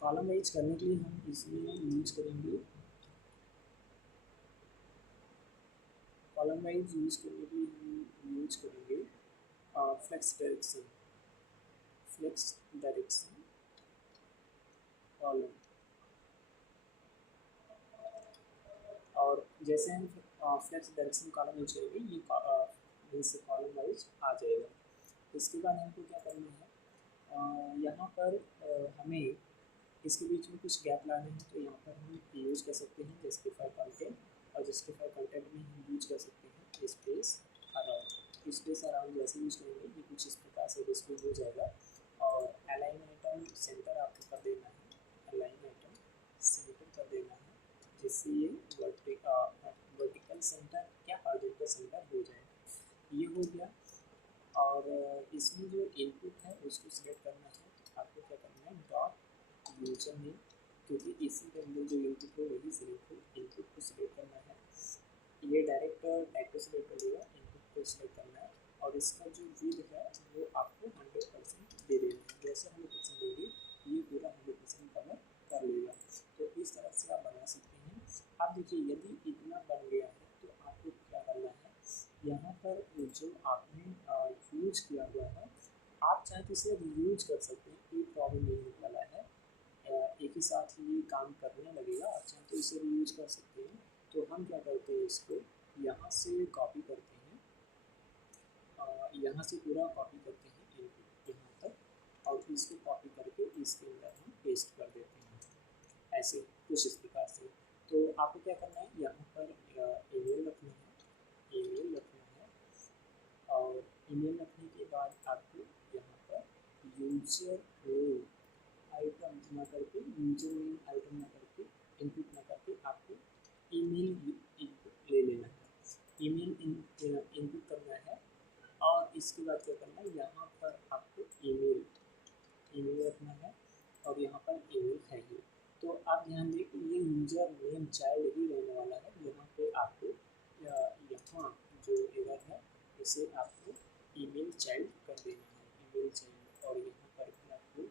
कॉलम वाइज करने के लिए हम इसमें यूज करेंगे फ्लेक्स डायरेक्शन कॉलम। और जैसे हम फ्लेक्स डायरेक्शन कॉलम यूज करेंगे, ये इससे कॉलम वाइज आ जाएगा। इसके बाद हमको क्या करना है, यहाँ पर हमें इसके बीच में कुछ गैप लाने हैं, तो यहाँ पर हम यूज कर सकते हैं जस्टिफाई कंटेंट, और जस्टिफाई कंटेंट में हम यूज कर सकते हैं स्पेस अराउंड। स्पेस अराउंड जैसे यूज करेंगे ये कुछ इस प्रकार से डिस्प्ले हो जाएगा। और अलाइन आइटम सेंटर आपको कर देना है, अलाइन आइटम सेंटर कर देना है, जिससे ये वर्टिकल सेंटर या हॉरिजॉन्टल सेंटर हो जाएगा। ये हो गया। और इसमें जो इनपुट है उसको सिलेक्ट करना है, तो आपको क्या करना है, डॉट यूजर नेम, क्योंकि इसी के अंदर जो इनपुट है वही सिलेक्ट हो, इनपुट को सिलेक्ट करना है। ये डायरेक्ट टैग को सिलेक्ट कर लेगा, इनपुट को सिलेक्ट करना है। और इसका जो विड है वो आपको 100% दे देना है, जैसे 100% देंगे ये पूरा 100% कवर कर लेगा। तो इस तरह से आप बना सकते हैं। अब देखिए यदि इतना बन गया है तो आपको क्या करना है, यहाँ पर जो आपने यूज किया हुआ है, आप चाहे तो इसे यूज कर सकते हैं, कोई प्रॉब्लम नहीं होने वाला है। एक ही साथ ये काम करने लगेगा, आप चाहे तो इसे यूज कर सकते हैं। तो हम क्या करते हैं, इसको यहाँ से कॉपी करते हैं, यहाँ से पूरा कॉपी करते हैं इनपुट यहाँ तक, और इसको कॉपी करके इसके अंदर हम पेस्ट कर देते हैं, ऐसे कुछ इस प्रकार से। तो आपको क्या करना है, यहाँ पर ईमेल रखना है, ईमेल रखना है, और ईमेल रखने के बाद आपको यहाँ पर यूजर नेम आइटम ना करके, यूजर नेम आइटम ना करके, इनपुट ना करके आपको ईमेल इनपुट ले लेना है, ईमेल इनपुट करना है। और इसके बाद क्या करना है, यहाँ पर आपको ईमेल ईमेल रखना है, और यहाँ पर ईमेल है ही। तो आप ध्यान दें कि ये यूज़र नेम चाइल्ड ही रहने वाला है, यहाँ पे आपको यहाँ जो एरर है इसे आपको ईमेल चाइल्ड कर देना है, ईमेल चाइल्ड, और यहाँ पर भी आपको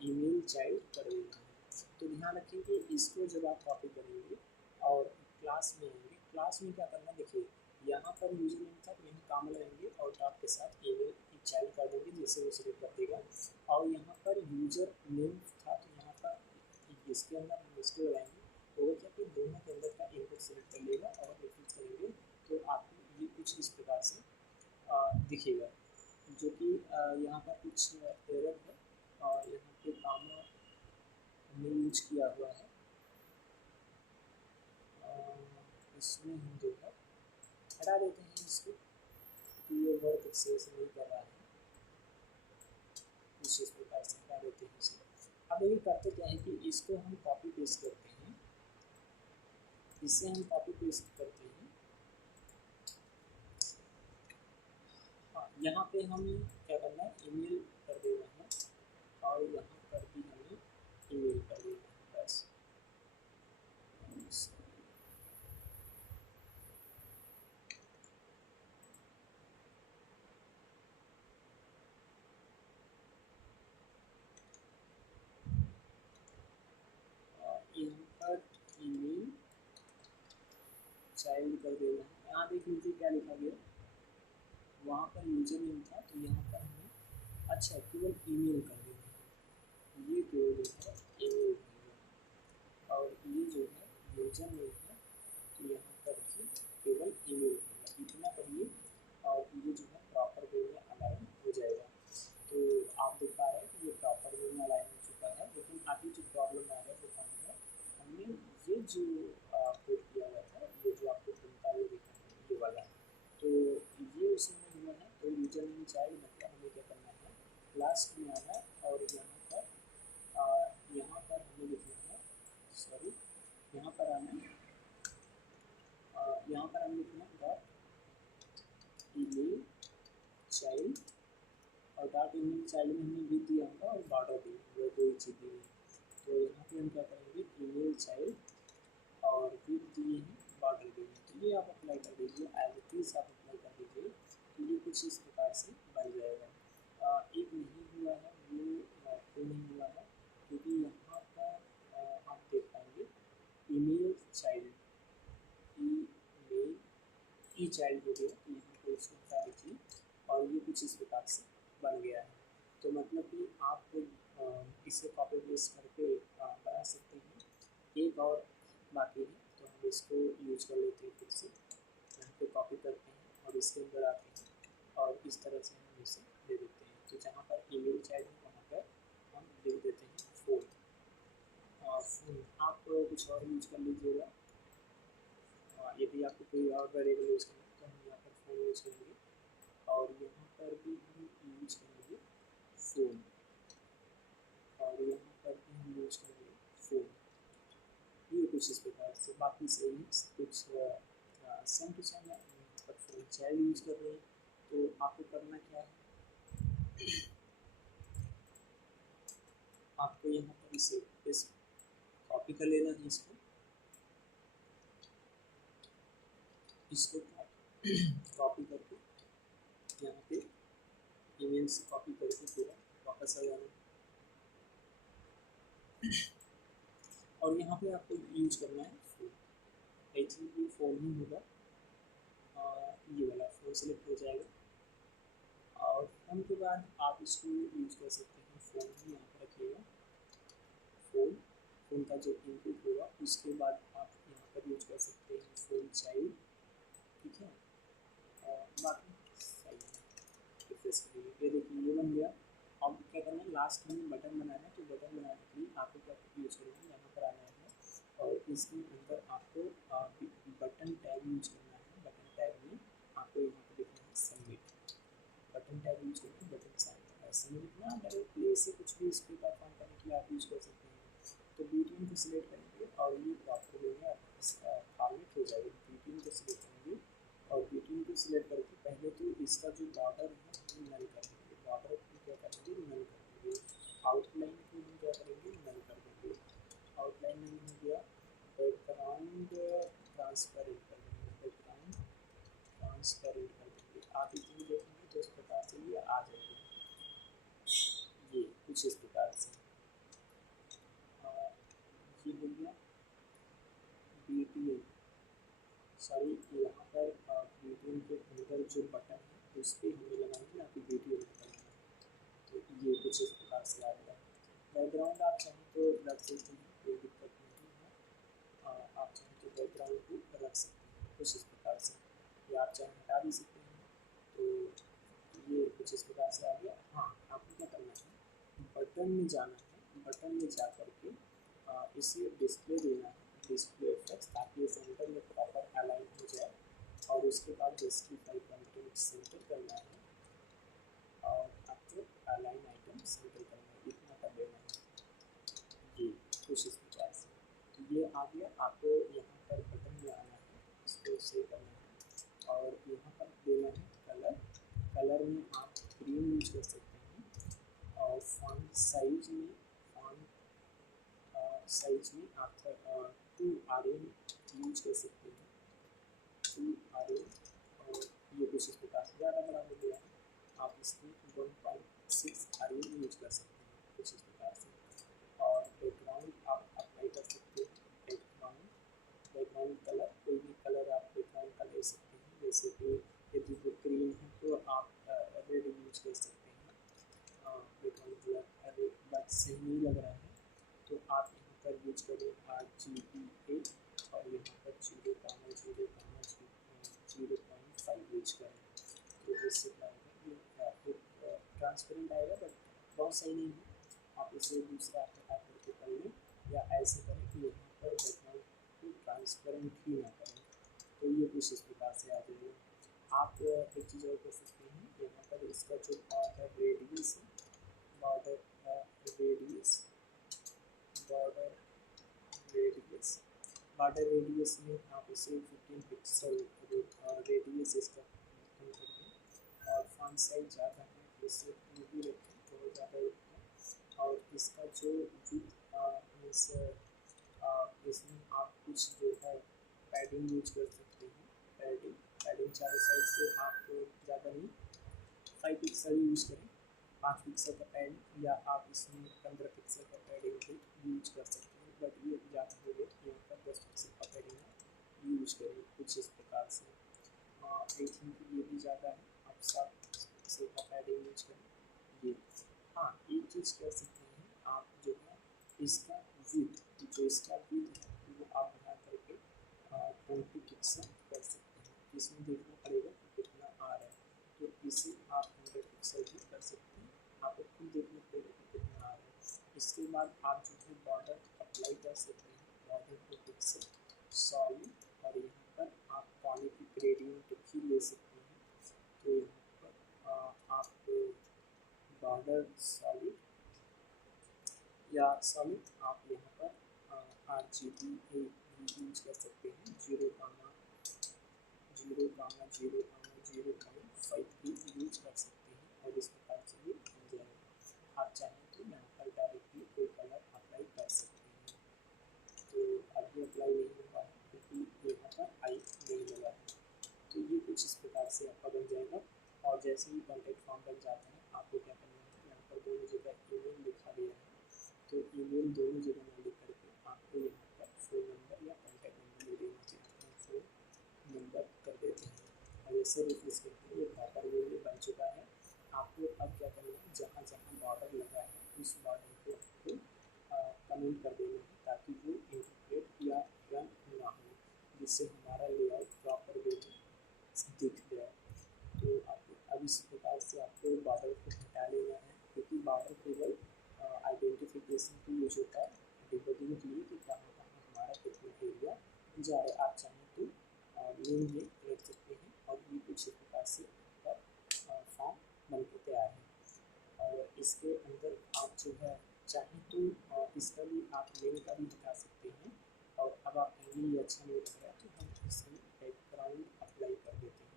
ईमेल चाइल्ड कर देना है। तो ध्यान रखें कि इसको जब आप कॉपी करेंगे और क्लास में आएंगे, क्लास में क्या करना, देखिए यहाँ पर यूजर नेम था तो यहाँ काम लगाएंगे और डॉट के साथ ईमेल चाइल्ड कर देंगे, जिससे वो सिलेक्ट कर देगा। और यहाँ पर यूजर नेम था तो यहाँ पर इसके अंदर हम इसको लगाएंगे, तो वो क्या कि दोनों के अंदर का इनपुट सिलेक्ट कर लेगा और रिफ्रेश करेंगे, तो आपको ये कुछ इस प्रकार से दिखेगा, जो कि यहाँ पर कुछ एरर है, और यहाँ पे कामा हमने यूज किया हुआ है, इसमें हम जो है हटा देते हैं इसको, कि ये वर्क सही से नहीं कर रहा है, इस प्रकार से हटा देते हैं इसे। अब ये करते क्या है कि इसको हम कॉपी पेस्ट करते हैं, इससे हम कॉपी पेस्ट करते हैं। हाँ, यहाँ पे हम क्या करना है, ईमेल कर देना है, और यहाँ पर भी हमें ईमेल कर देना है, बस। यहाँ पर ईमेल चाइल्ड कर देना है। यहाँ देख लीजिए क्या लिखा गया, वहाँ पर यूजर नेम था तो यहाँ पर हमें अच्छा केवल ईमेल कर देना है, ये जो है ईमेल है, और ये जो है यूजर नेम है, तो यहाँ पर भी केवल ईमेल होगा, इतना करिए, और ये जो है प्रॉपर वे में अलाइन हो जाएगा। तो आप देख पा रहे हैं कि ये प्रॉपर वे में अलाइन हो चुका है, लेकिन अभी जो प्रॉब्लम आ रहा है दिखाना है, हमने ये जो कोड किया हुआ था, ये जो आपको बनता हुआ दिखा है ये वाला, तो ये उसमें हुआ है। तो यूजर नेम चाइल्ड मतलब हमें क्या करना है, लास्ट में आना है, और यहाँ पर हमें लिखना है, सॉरी यहाँ पर आना है, यहाँ पर हम लिखना है डॉट ईमेल चाइल्ड, और डॉट ईमेल चाइल्ड में हमने भी दिया होगा और बॉर्डर दी, वो दो ही चीज़ दी है। तो यहाँ पे हम क्या करेंगे, ईमेल चाइल्ड, और फिर दिए हैं बॉर्डर दिए हैं, तो ये आप अप्लाई कर दीजिए, एज इट इज आप अप्लाई कर दीजिए, तो ये कुछ इस प्रकार से बन जाएगा। एक नहीं हुआ है वो क्यों नहीं हुआ है, क्योंकि यहाँ पर आप देख पाएंगे ईमेल चाइल्ड, ईमेल ई चाइल्ड हो गया, तो यहाँ पर इसको हटा दीजिए, और ये कुछ इस प्रकार से बन गया है। तो मतलब कि आप इसे कॉपी पेस्ट करके बना सकते हैं। एक और बाकी है, तो हम इसको यूज कर लेते हैं फिर से। पे कॉपी करते हैं और इसके अंदर आते हैं और इस तरह से हम इसे दे देते हैं। तो जहाँ पर ईमेल चाहिए वहाँ पर हम लिख देते हैं फ़ोन। और फ़ोन आप कुछ और यूज़ कर लीजिएगा, यदि आपको कोई और वेरिएबल यूज़ करना है तो हम यहाँ पर फ़ोन यूज़ करेंगे और यहाँ पर भी हम यूज़ करेंगे फ़ोन और यहाँ पर भी हम यूज़ करेंगे फ़ोन। ये कुछ इस प्रकार से, बाकी से कुछ सेम टू सेम है। पर फ़ोन चाइल्ड यूज़ कर रहे हैं तो आपको करना क्या है, आपको यहाँ पर इस कॉपी कर लेना है, इसको कॉपी करके यहाँ पे ईमेल से कॉपी करके पूरा वापस आ जाना और यहाँ पे आपको यूज करना है फ़ोन। आई थिंक ये फ़ोन ही होगा, ये वाला फ़ोन सेलेक्ट हो जाएगा और फ़ोन के बाद आप इसको यूज़ कर सकते हैं। फ़ोन ही यहाँ पर रखिएगा, फ़ोन का जो इनपुट होगा उसके बाद आप यहाँ पर यूज कर सकते हैं फ़ोन चाइल्ड, ठीक है। बाकी सही है, रिफ्रेश करिए, ये देखिए ये बन गया। अब क्या करना है, लास्ट में बटन बनाना है, तो बटन बनाने के लिए आपको क्या यूज़ करना है, यहाँ पर आना है और इसके अंदर आपको बटन टैग यूज करना है। बटन टैग में आपको यहाँ पर लिखना है सबमिट, बटन टैग यूज करके बटन सबमिट लिखना। डायरेक्टली इसे कुछ भी इस पर परफॉर्म करने के लिए आप यूज़ कर सकते हैं। तो BTN को सिलेक्ट करेंगे और ये प्रॉपर वे में इसका फॉर्मेट हो जाएगा। BTN को सिलेक्ट करेंगे और BTN को सिलेक्ट करके पहले तो इसका जो बॉर्डर है वो नल कर देंगे, बॉर्डर को क्या करेंगे, नल कर देंगे। आउटलाइन को हम क्या करेंगे, नल कर देंगे। आउटलाइन नहीं हो गया, बैकग्राउंड ट्रांसपेरेंट कर देंगे, बैकग्राउंड ट्रांसपेरेंट कर देंगे। आप इतनी देखेंगे तो इस प्रकार से ये आ जाएगा, ये कुछ इस प्रकार से। ये हो गया BTN, सॉरी यहाँ पर BTN के अंदर जो बटन है उस पर हमें लगाएंगे, ना कि BTN लगाएंगे। तो ये कुछ इस प्रकार से आ गया। बैकग्राउंड आप चाहें तो रख सकते हैं, कोई दिक्कत नहीं है, आप चाहें तो बैकग्राउंड भी रख सकते हैं कुछ इस प्रकार से, या आप चाहें हटा भी सकते हैं। तो ये कुछ इस प्रकार से आ गया। हाँ, आपको क्या करना है, बटन में जाना है, बटन में जा करके इसे डिस्प्ले देना है, डिस्प्ले इफेक्ट्स, ताकि ये सेंटर में प्रॉपर अलाइन हो जाए और उसके बाद जस्टिफाई कंटेंट सेंटर करना है और आपको अलाइन आइटम सेंटर करना है, इतना कर देना है। ये कुछ इस प्रकार से, तो ये आ गया। आपको यहाँ पर बटन में आना है, इसको सेव करना है और यहाँ पर देना है कलर। कलर में आप ग्रीन यूज कर सकते हैं और फॉन्ट साइज में आप 2RN यूज कर सकते हैं, 2RN। और ये कुछ इस प्रकार से, ज़्यादा बड़ा हो गया है, आप इसमें 1.6RN यूज कर सकते हैं कुछ इस प्रकार से। और बैकग्राउंड आप अप्लाई कर सकते हैं, बैकग्राउंड कलर, कोई भी कलर आप बैकग्राउंड का ले सकते हैं, जैसे कि यदि वो ग्रीन है तो आप रेड यूज कर सकते हैं। बैकग्राउंड कलर रेड बट सही नहीं लग रहा है तो आप यहाँ पर यूज करें RGBA और यहाँ पर 0,0,0.5 यूज करें। तो इससे क्या होगा, ये ट्रांसपेरेंट आएगा बट बहुत सही नहीं है। आप इसे दूसरा प्रकार करके कर लें या ऐसे करें कि यहाँ पर बैकग्राउंड को ट्रांसपेरेंट ही ना करें, तो ये कुछ इस प्रकार से आ जाएगा। आप एक चीज़ और कर सकते हैं, यहाँ पर इसका जो बॉर्डर रेडियस है, बॉर्डर रेडियस में आप इसे 15 पिक्सल रेडियस इसका कम कर दें और फॉन्ट साइज ज़्यादा है इसे भी रखें, बहुत ज़्यादा रखें। और इसका जो विड्थ इसमें आप कुछ जो है पैडिंग यूज कर सकते हैं, पैडिंग चारों साइड से आप ज़्यादा नहीं 5 पिक्सल यूज करें, 5 पिक्सल का पैडिंग, या आप इसमें 15 पिक्सल का पैडिंग भी यूज कर सकते हैं। बट ये ज़्यादा हो गया, यहाँ पर 10 पिक्सल का पैडिंग यूज करें कुछ इस प्रकार से। आई थिंक ये भी ज़्यादा है, आप 7 पिक्सल का पैडिंग यूज करें। ये हाँ, एक चीज़ कर सकते हैं आप, जो है इसका विड्थ है वो आप बना करके 20 पिक्सल कर सकते हैं, इसमें देखना पड़ेगा कि कितना आ रहा है। तो इसे आप 100 पिक्सल भी कर सकते हैं, आपको खुद देखना पड़ेगा कि कितना आ रहा है। इसके बाद आप जो है बॉर्डर अप्लाई कर सकते हैं, बॉर्डर को पिक्सल सॉलिड, और यहाँ पर आप पानी की ग्रेडियंट भी ले सकते हैं। तो यहाँ पर आप बॉर्डर सॉलिड या सॉलिड आप यहाँ पर RGB यूज कर सकते हैं, 0,0,0,0.5 भी यूज कर सकते हैं, और इस प्रकार से भी बन जाएगा। आप चाहें तो यहाँ पर डायरेक्टली कोई कलर अप्लाई कर सकते हैं। तो अभी अप्लाई नहीं हुआ है क्योंकि यहाँ पर आई नहीं लगा है। तो ये कुछ इस प्रकार से आपका बन जाएगा। और जैसे ही कॉन्टैक्ट फॉर्म बन जाता है, आपको क्या करना है, यहाँ पर दोनों जगह ईमेल लिखा गया है, तो ईमेल दोनों जगह ना लिख करके आपको यहाँ पर फ़ोन नंबर या कॉन्टैक्ट नंबर दे देना चाहिए। फ़ोन नंबर कर देते हैं और ऐसे रिफ्रेश करते हैं। ये प्रॉपर वे में बन चुका है। आपको अब क्या करना है, जहाँ जहाँ बॉर्डर लगा है उस बॉर्डर को आपको कमेंट कर देना है, ताकि वो इंटरप्रेट या रन ना हो, जिससे हमारा लेआउट प्रॉपर वे में दिख जाए। तो आप अब इस प्रकार से आपको बॉर्डर को हटा लेना है, क्योंकि बॉर्डर केवल आइडेंटिफिकेशन के यूज होता है, डिबगिंग के लिए कि कहाँ कहाँ हमारा कितना एरिया जा रहा है। आप चाहें तो मेन में रख सकते हैं। और ये कुछ इस प्रकार से आपका फॉर्म बन के तैयार है। और इसके अंदर आप जो है चाहें तो इसका भी आप मेन का भी हटा सकते हैं। और अब आप कहेंगे ये अच्छा नहीं लग रहा, तो हम इसमें बैकग्राउंड अप्लाई कर देते हैं।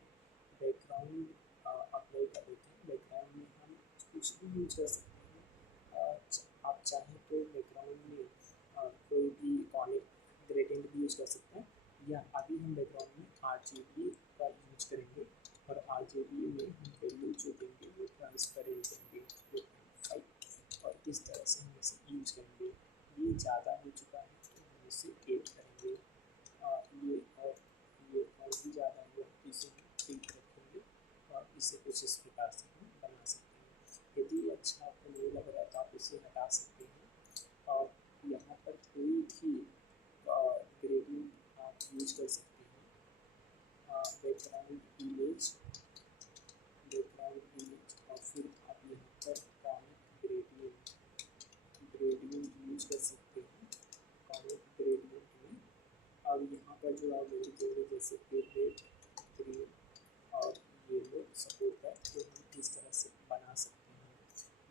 बैकग्राउंड अप्लाई कर देते हैं। बैकग्राउंड में हम कुछ भी यूज कर सकते हैं। आप चाहें तो बैकग्राउंड में कोई भी कॉनिक ग्रेडियंट भी यूज कर सकते हैं, या अभी हम बैकग्राउंड में RGB का यूज करेंगे। और RGB में हम वैल्यू जो देंगे वो ट्रांसपेरेंट देंगे 2.5, और इस तरह से हम इसे यूज करेंगे। ये ज़्यादा हो चुका है तो हम इसे 8 करेंगे। ये और भी ज़्यादा हुआ, इसे हम 3 रखेंगे, और इसे कुछ इस प्रकार से हम बना सकते हैं। यदि अच्छा आपको नहीं लग रहा तो आप इसे हटा सकते हैं। और यहाँ पर कोई भी ग्रेडियंट आप यूज कर सकते हैं। बैकग्राउंड इमेज, और फिर आप यहाँ पर कॉनिक ग्रेडियंट यूज कर सकते हैं कॉनिक ग्रेडियंट में। और यहाँ पर जो आप वैल्यू देंगे, जैसे कि रेड, ग्रीन और येलो सपोर्ट है, तो हम इस तरह से बना सकते हैं।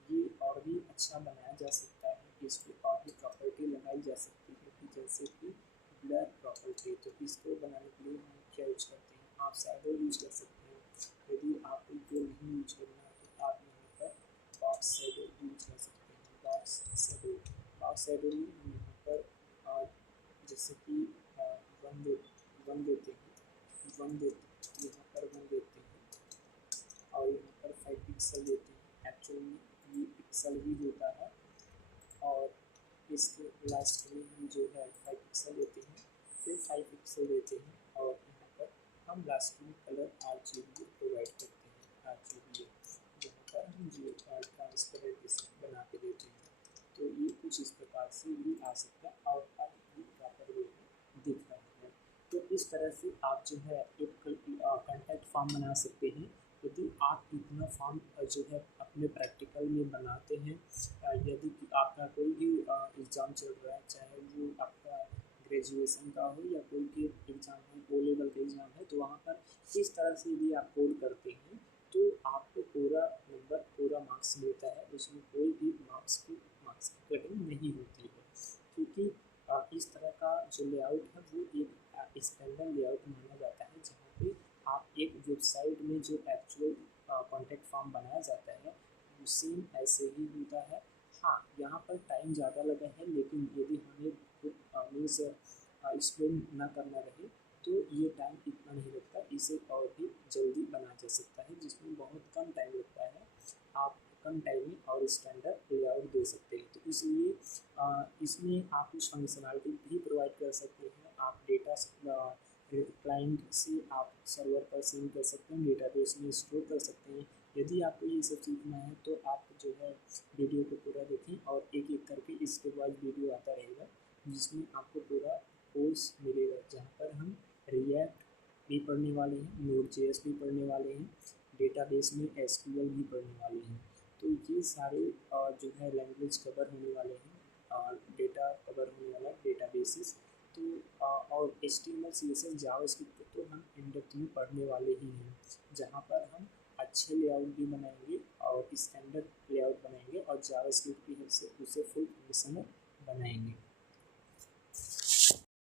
ये और भी अच्छा बनाया जा सकता है, इसकी और भी प्रॉपर्टी लगाई जा सकती है, कि जैसे कि ब्लर प्रॉपर्टी। तो इसको बनाने के लिए हम क्या यूज करते हैं, आप शैडो यूज कर सकते हैं। यदि आपको ये नहीं यूज करना है तो आप यहाँ पर बॉक्स शैडो यूज कर सकते हैं। बॉक्स शैडो में हम यहाँ पर जैसे कि वन देते हैं, यहाँ पर 1 देते हैं, और यहाँ पर 5 पिक्सल देते हैं। एक्चुअल में ये पिक्सल ही होता है, और इसके लास्ट में हम जो है 5 पिक्सल देते हैं, फिर 5 पिक्सल देते हैं, और यहाँ पर हम लास्ट में कलर RGB प्रोवाइड करते हैं। RGB जहाँ पर हम जो ट्रांसपेरेंट बना के देते हैं। तो ये कुछ इस प्रकार से भी आ सकता है, और अब ये प्रॉपर वे में दिख रहा है। तो इस तरह से आप जो है एक कॉन्टैक्ट फॉर्म बना सकते हैं। यदि आप इतना फॉर्म जो है अपने प्रैक्टिकल में बनाते हैं, यदि आपका कोई भी एग्ज़ाम चल रहा है, चाहे वो आपका ग्रेजुएशन का हो या कोई भी एग्ज़ाम हो, ओ लेवल का एग्ज़ाम है, तो वहाँ पर इस तरह से यदि आप कोड करते हैं तो आपको पूरा नंबर, पूरा मार्क्स मिलता है। उसमें कोई भी मार्क्स की कटिंग नहीं होती है, क्योंकि इस तरह का जो लेआउट है वो एक स्टैंडर्ड लेआउट माना जाता है, जहाँ पे आप एक वेबसाइट में जो एक्चुअल कॉन्टैक्ट फॉर्म बनाया जाता है वो सेम ऐसे ही होता है। हाँ, यहाँ पर टाइम ज़्यादा लगा है, लेकिन यदि हमें खुद मीन्स एक्सप्लेन ना करना रहे तो ये टाइम इतना नहीं लगता, इसे और भी जल्दी बनाया जा सकता है, जिसमें बहुत कम टाइम लगता है। आप कम टाइम में और स्टैंडर्ड लेआउट दे सकते हैं। तो इसलिए इसमें आप कुछ फंक्शनलिटी भी प्रोवाइड कर सकते हैं। आप डेटा क्लाइंट से आप सर्वर पर सेंड कर सकते हैं, डेटाबेस में स्टोर कर सकते हैं। यदि आपको ये सब सीखना है तो आप जो है वीडियो को पूरा देखें, और एक एक करके इसके बाद वीडियो आता रहेगा, जिसमें आपको पूरा कोर्स मिलेगा, जहाँ पर हम रिएक्ट, भी पढ़ने वाले हैं, Node.js भी पढ़ने वाले हैं, डेटाबेस में SQL भी पढ़ने वाले हैं। तो ये सारे जो है लैंग्वेज कवर होने वाले हैं, डेटा कवर होने वाला है, डेटाबेसेस। तो और HTML CSS जावास्क्रिप्ट तो हम इन डेप्थ में पढ़ने वाले ही हैं, जहाँ पर हम अच्छे लेआउट भी बनाएंगे और स्टैंडर्ड लेआउट बनाएंगे और जावास्क्रिप्ट की हेल्प से उसे फुल फंक्शनल बनाएंगे।